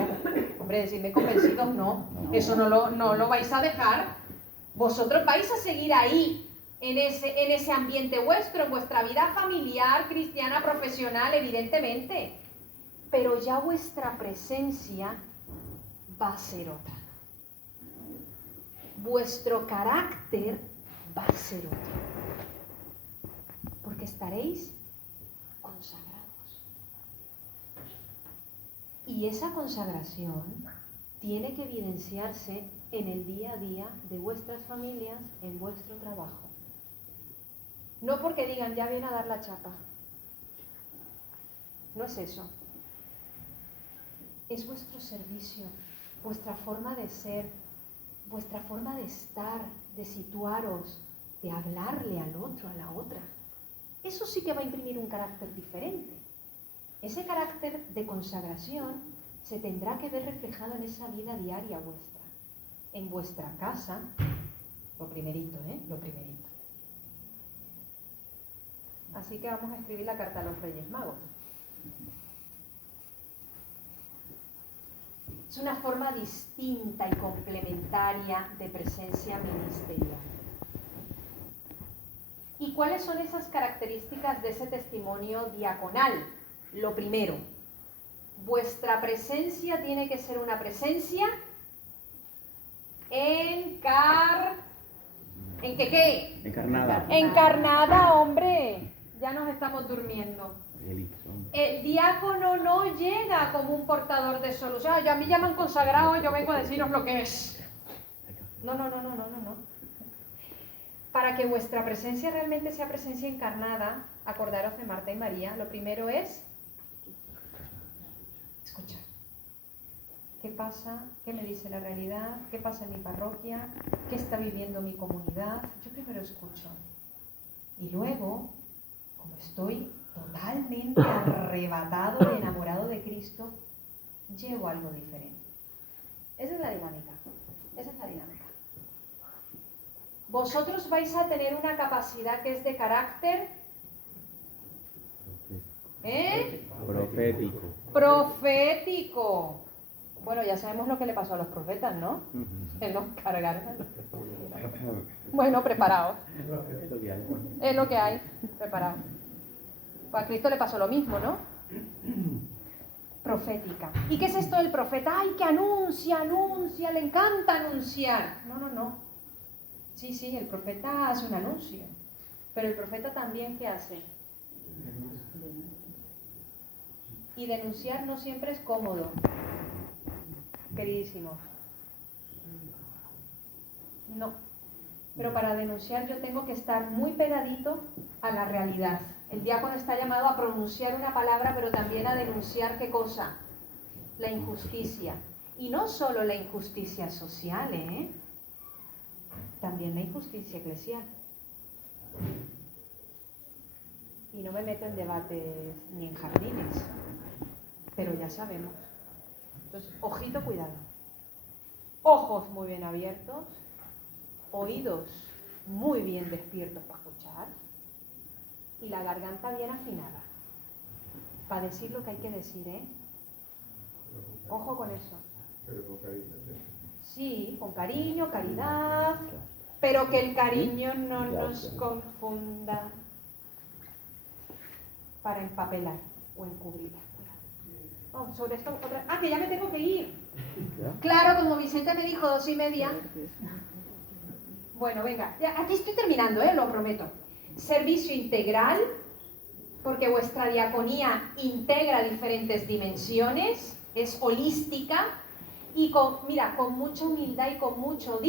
hombre, decidme convencidos, no. Eso no lo vais a dejar. Vosotros vais a seguir ahí, en ese ambiente vuestro, en vuestra vida familiar, cristiana, profesional, evidentemente. Pero ya vuestra presencia va a ser otra. Vuestro carácter va a ser otro. Porque estaréis consagrados. Y esa consagración tiene que evidenciarse en el día a día de vuestras familias, en vuestro trabajo. No porque digan, ya viene a dar la chapa. No es eso. Es vuestro servicio, vuestra forma de ser, vuestra forma de estar, de situaros, de hablarle al otro, a la otra. Eso sí que va a imprimir un carácter diferente. Ese carácter de consagración se tendrá que ver reflejado en esa vida diaria vuestra. En vuestra casa, lo primerito, lo primerito. Así que vamos a escribir la carta a los Reyes Magos. Es una forma distinta y complementaria de presencia ministerial. ¿Y cuáles son esas características de ese testimonio diaconal? Lo primero, vuestra presencia tiene que ser una presencia ¿En qué? Encarnada. Encarnada, hombre. Ya nos estamos durmiendo. El diácono no llega como un portador de solución. A mí ya me han consagrado, yo vengo a deciros lo que es. No. Para que vuestra presencia realmente sea presencia encarnada, acordaros de Marta y María, lo primero es escuchar. ¿Qué pasa? ¿Qué me dice la realidad? ¿Qué pasa en mi parroquia? ¿Qué está viviendo mi comunidad? Yo primero escucho. Y luego, como estoy totalmente arrebatado y enamorado de Cristo, llevo algo diferente. Esa es la dinámica. Vosotros vais a tener una capacidad que es de carácter Profético. profético. Bueno, ya sabemos lo que le pasó a los profetas, ¿no? Se los cargaron. Bueno, preparados. Es lo que hay, preparado. Pues a Cristo le pasó lo mismo, ¿no? Profética. ¿Y qué es esto del profeta? ¡Ay, que anuncia, anuncia! Le encanta anunciar. No, no, no. Sí, sí, el profeta hace un anuncio. Pero el profeta también, ¿qué hace? Y denunciar no siempre es cómodo, queridísimos. No. Pero para denunciar yo tengo que estar muy pegadito a la realidad. El diácono está llamado a pronunciar una palabra, pero también a denunciar ¿qué cosa? La injusticia. Y no solo la injusticia social, también la injusticia eclesial. Y no me meto en debates ni en jardines, pero ya sabemos. Entonces, ojito, cuidado. Ojos muy bien abiertos, oídos muy bien despiertos para escuchar y la garganta bien afinada para decir lo que hay que decir, Ojo con eso. Pero con cariño, Sí, con cariño, caridad, pero que el cariño no nos confunda para empapelar o encubrir. Oh, sobre esto, otra... Ah, que ya me tengo que ir. Claro, como Vicente me dijo 2:30. Bueno, venga, ya, aquí estoy terminando, lo prometo. Servicio integral, porque vuestra diaconía integra diferentes dimensiones, es holística y con mucha humildad y con mucho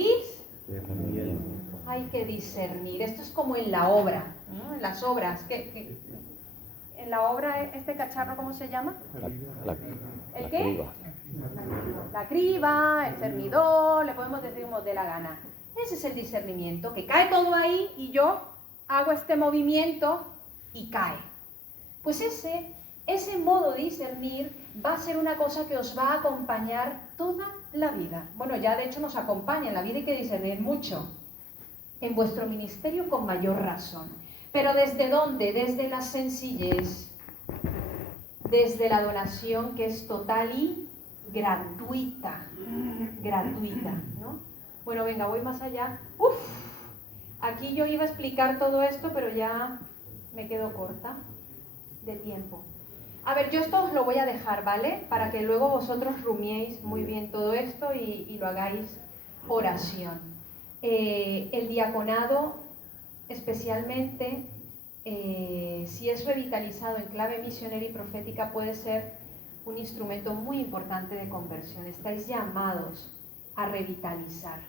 hay que discernir. Esto es como en la obra, ¿no? En las obras. En la obra, ¿este cacharro cómo se llama? ¿El qué? La criba, el cernidor, le podemos decir como dé la gana. Ese es el discernimiento, que cae todo ahí y yo hago este movimiento y cae. Pues ese modo de discernir va a ser una cosa que os va a acompañar toda la vida. Bueno, ya de hecho nos acompaña en la vida, hay que discernir mucho. En vuestro ministerio con mayor razón. Pero ¿desde dónde? Desde la sencillez, desde la donación que es total y gratuita, ¿no? Bueno, venga, voy más allá. Aquí yo iba a explicar todo esto, pero ya me quedo corta de tiempo. A ver, yo esto os lo voy a dejar, ¿vale? Para que luego vosotros rumiéis muy bien todo esto y lo hagáis oración. El diaconado, especialmente, si es revitalizado en clave misionera y profética, puede ser un instrumento muy importante de conversión. Estáis llamados a revitalizar.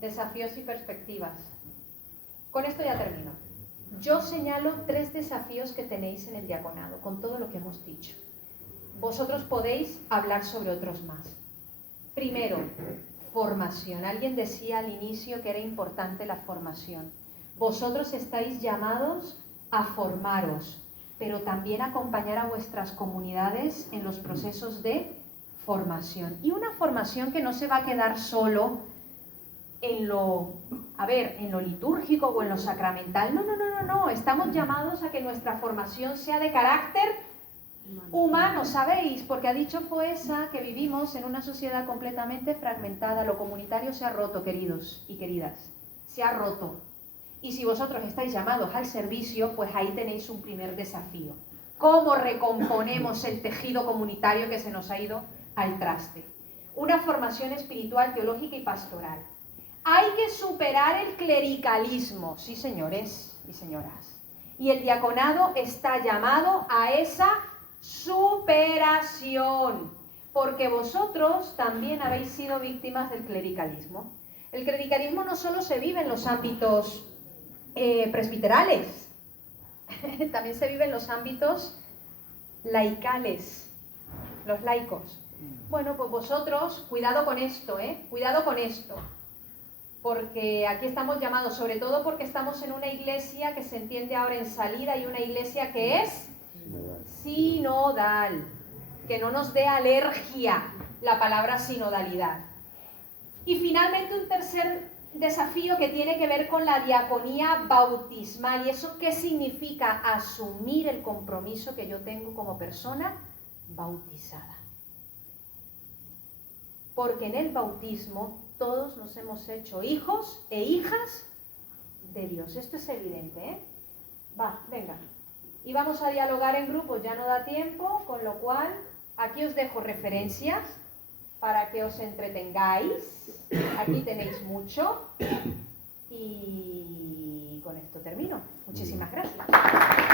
Desafíos y perspectivas. Con esto ya termino. Yo señalo 3 desafíos que tenéis en el diaconado, con todo lo que hemos dicho. Vosotros podéis hablar sobre otros más. Primero, formación. Alguien decía al inicio que era importante la formación. Vosotros estáis llamados a formaros, pero también a acompañar a vuestras comunidades en los procesos de formación. Y una formación que no se va a quedar solo en lo litúrgico o en lo sacramental. No. Estamos llamados a que nuestra formación sea de carácter humano, ¿sabéis? Porque ha dicho Foesa que vivimos en una sociedad completamente fragmentada. Lo comunitario se ha roto, queridos y queridas. Se ha roto. Y si vosotros estáis llamados al servicio, pues ahí tenéis un primer desafío. ¿Cómo recomponemos el tejido comunitario que se nos ha ido al traste? Una formación espiritual, teológica y pastoral. Hay que superar el clericalismo, sí señores y señoras. Y el diaconado está llamado a esa superación, porque vosotros también habéis sido víctimas del clericalismo. El clericalismo no solo se vive en los ámbitos presbiterales, también se vive en los ámbitos laicales, los laicos. Bueno, pues vosotros, cuidado con esto, cuidado con esto. Porque aquí estamos llamados, sobre todo porque estamos en una iglesia que se entiende ahora en salida y una iglesia que es sinodal, que no nos dé alergia la palabra sinodalidad. Y finalmente un tercer desafío que tiene que ver con la diaconía bautismal. ¿Y eso qué significa? Asumir el compromiso que yo tengo como persona bautizada. Porque en el bautismo todos nos hemos hecho hijos e hijas de Dios. Esto es evidente, ¿eh? Va, venga. Y vamos a dialogar en grupo, ya no da tiempo, con lo cual aquí os dejo referencias para que os entretengáis. Aquí tenéis mucho. Y con esto termino. Muchísimas gracias.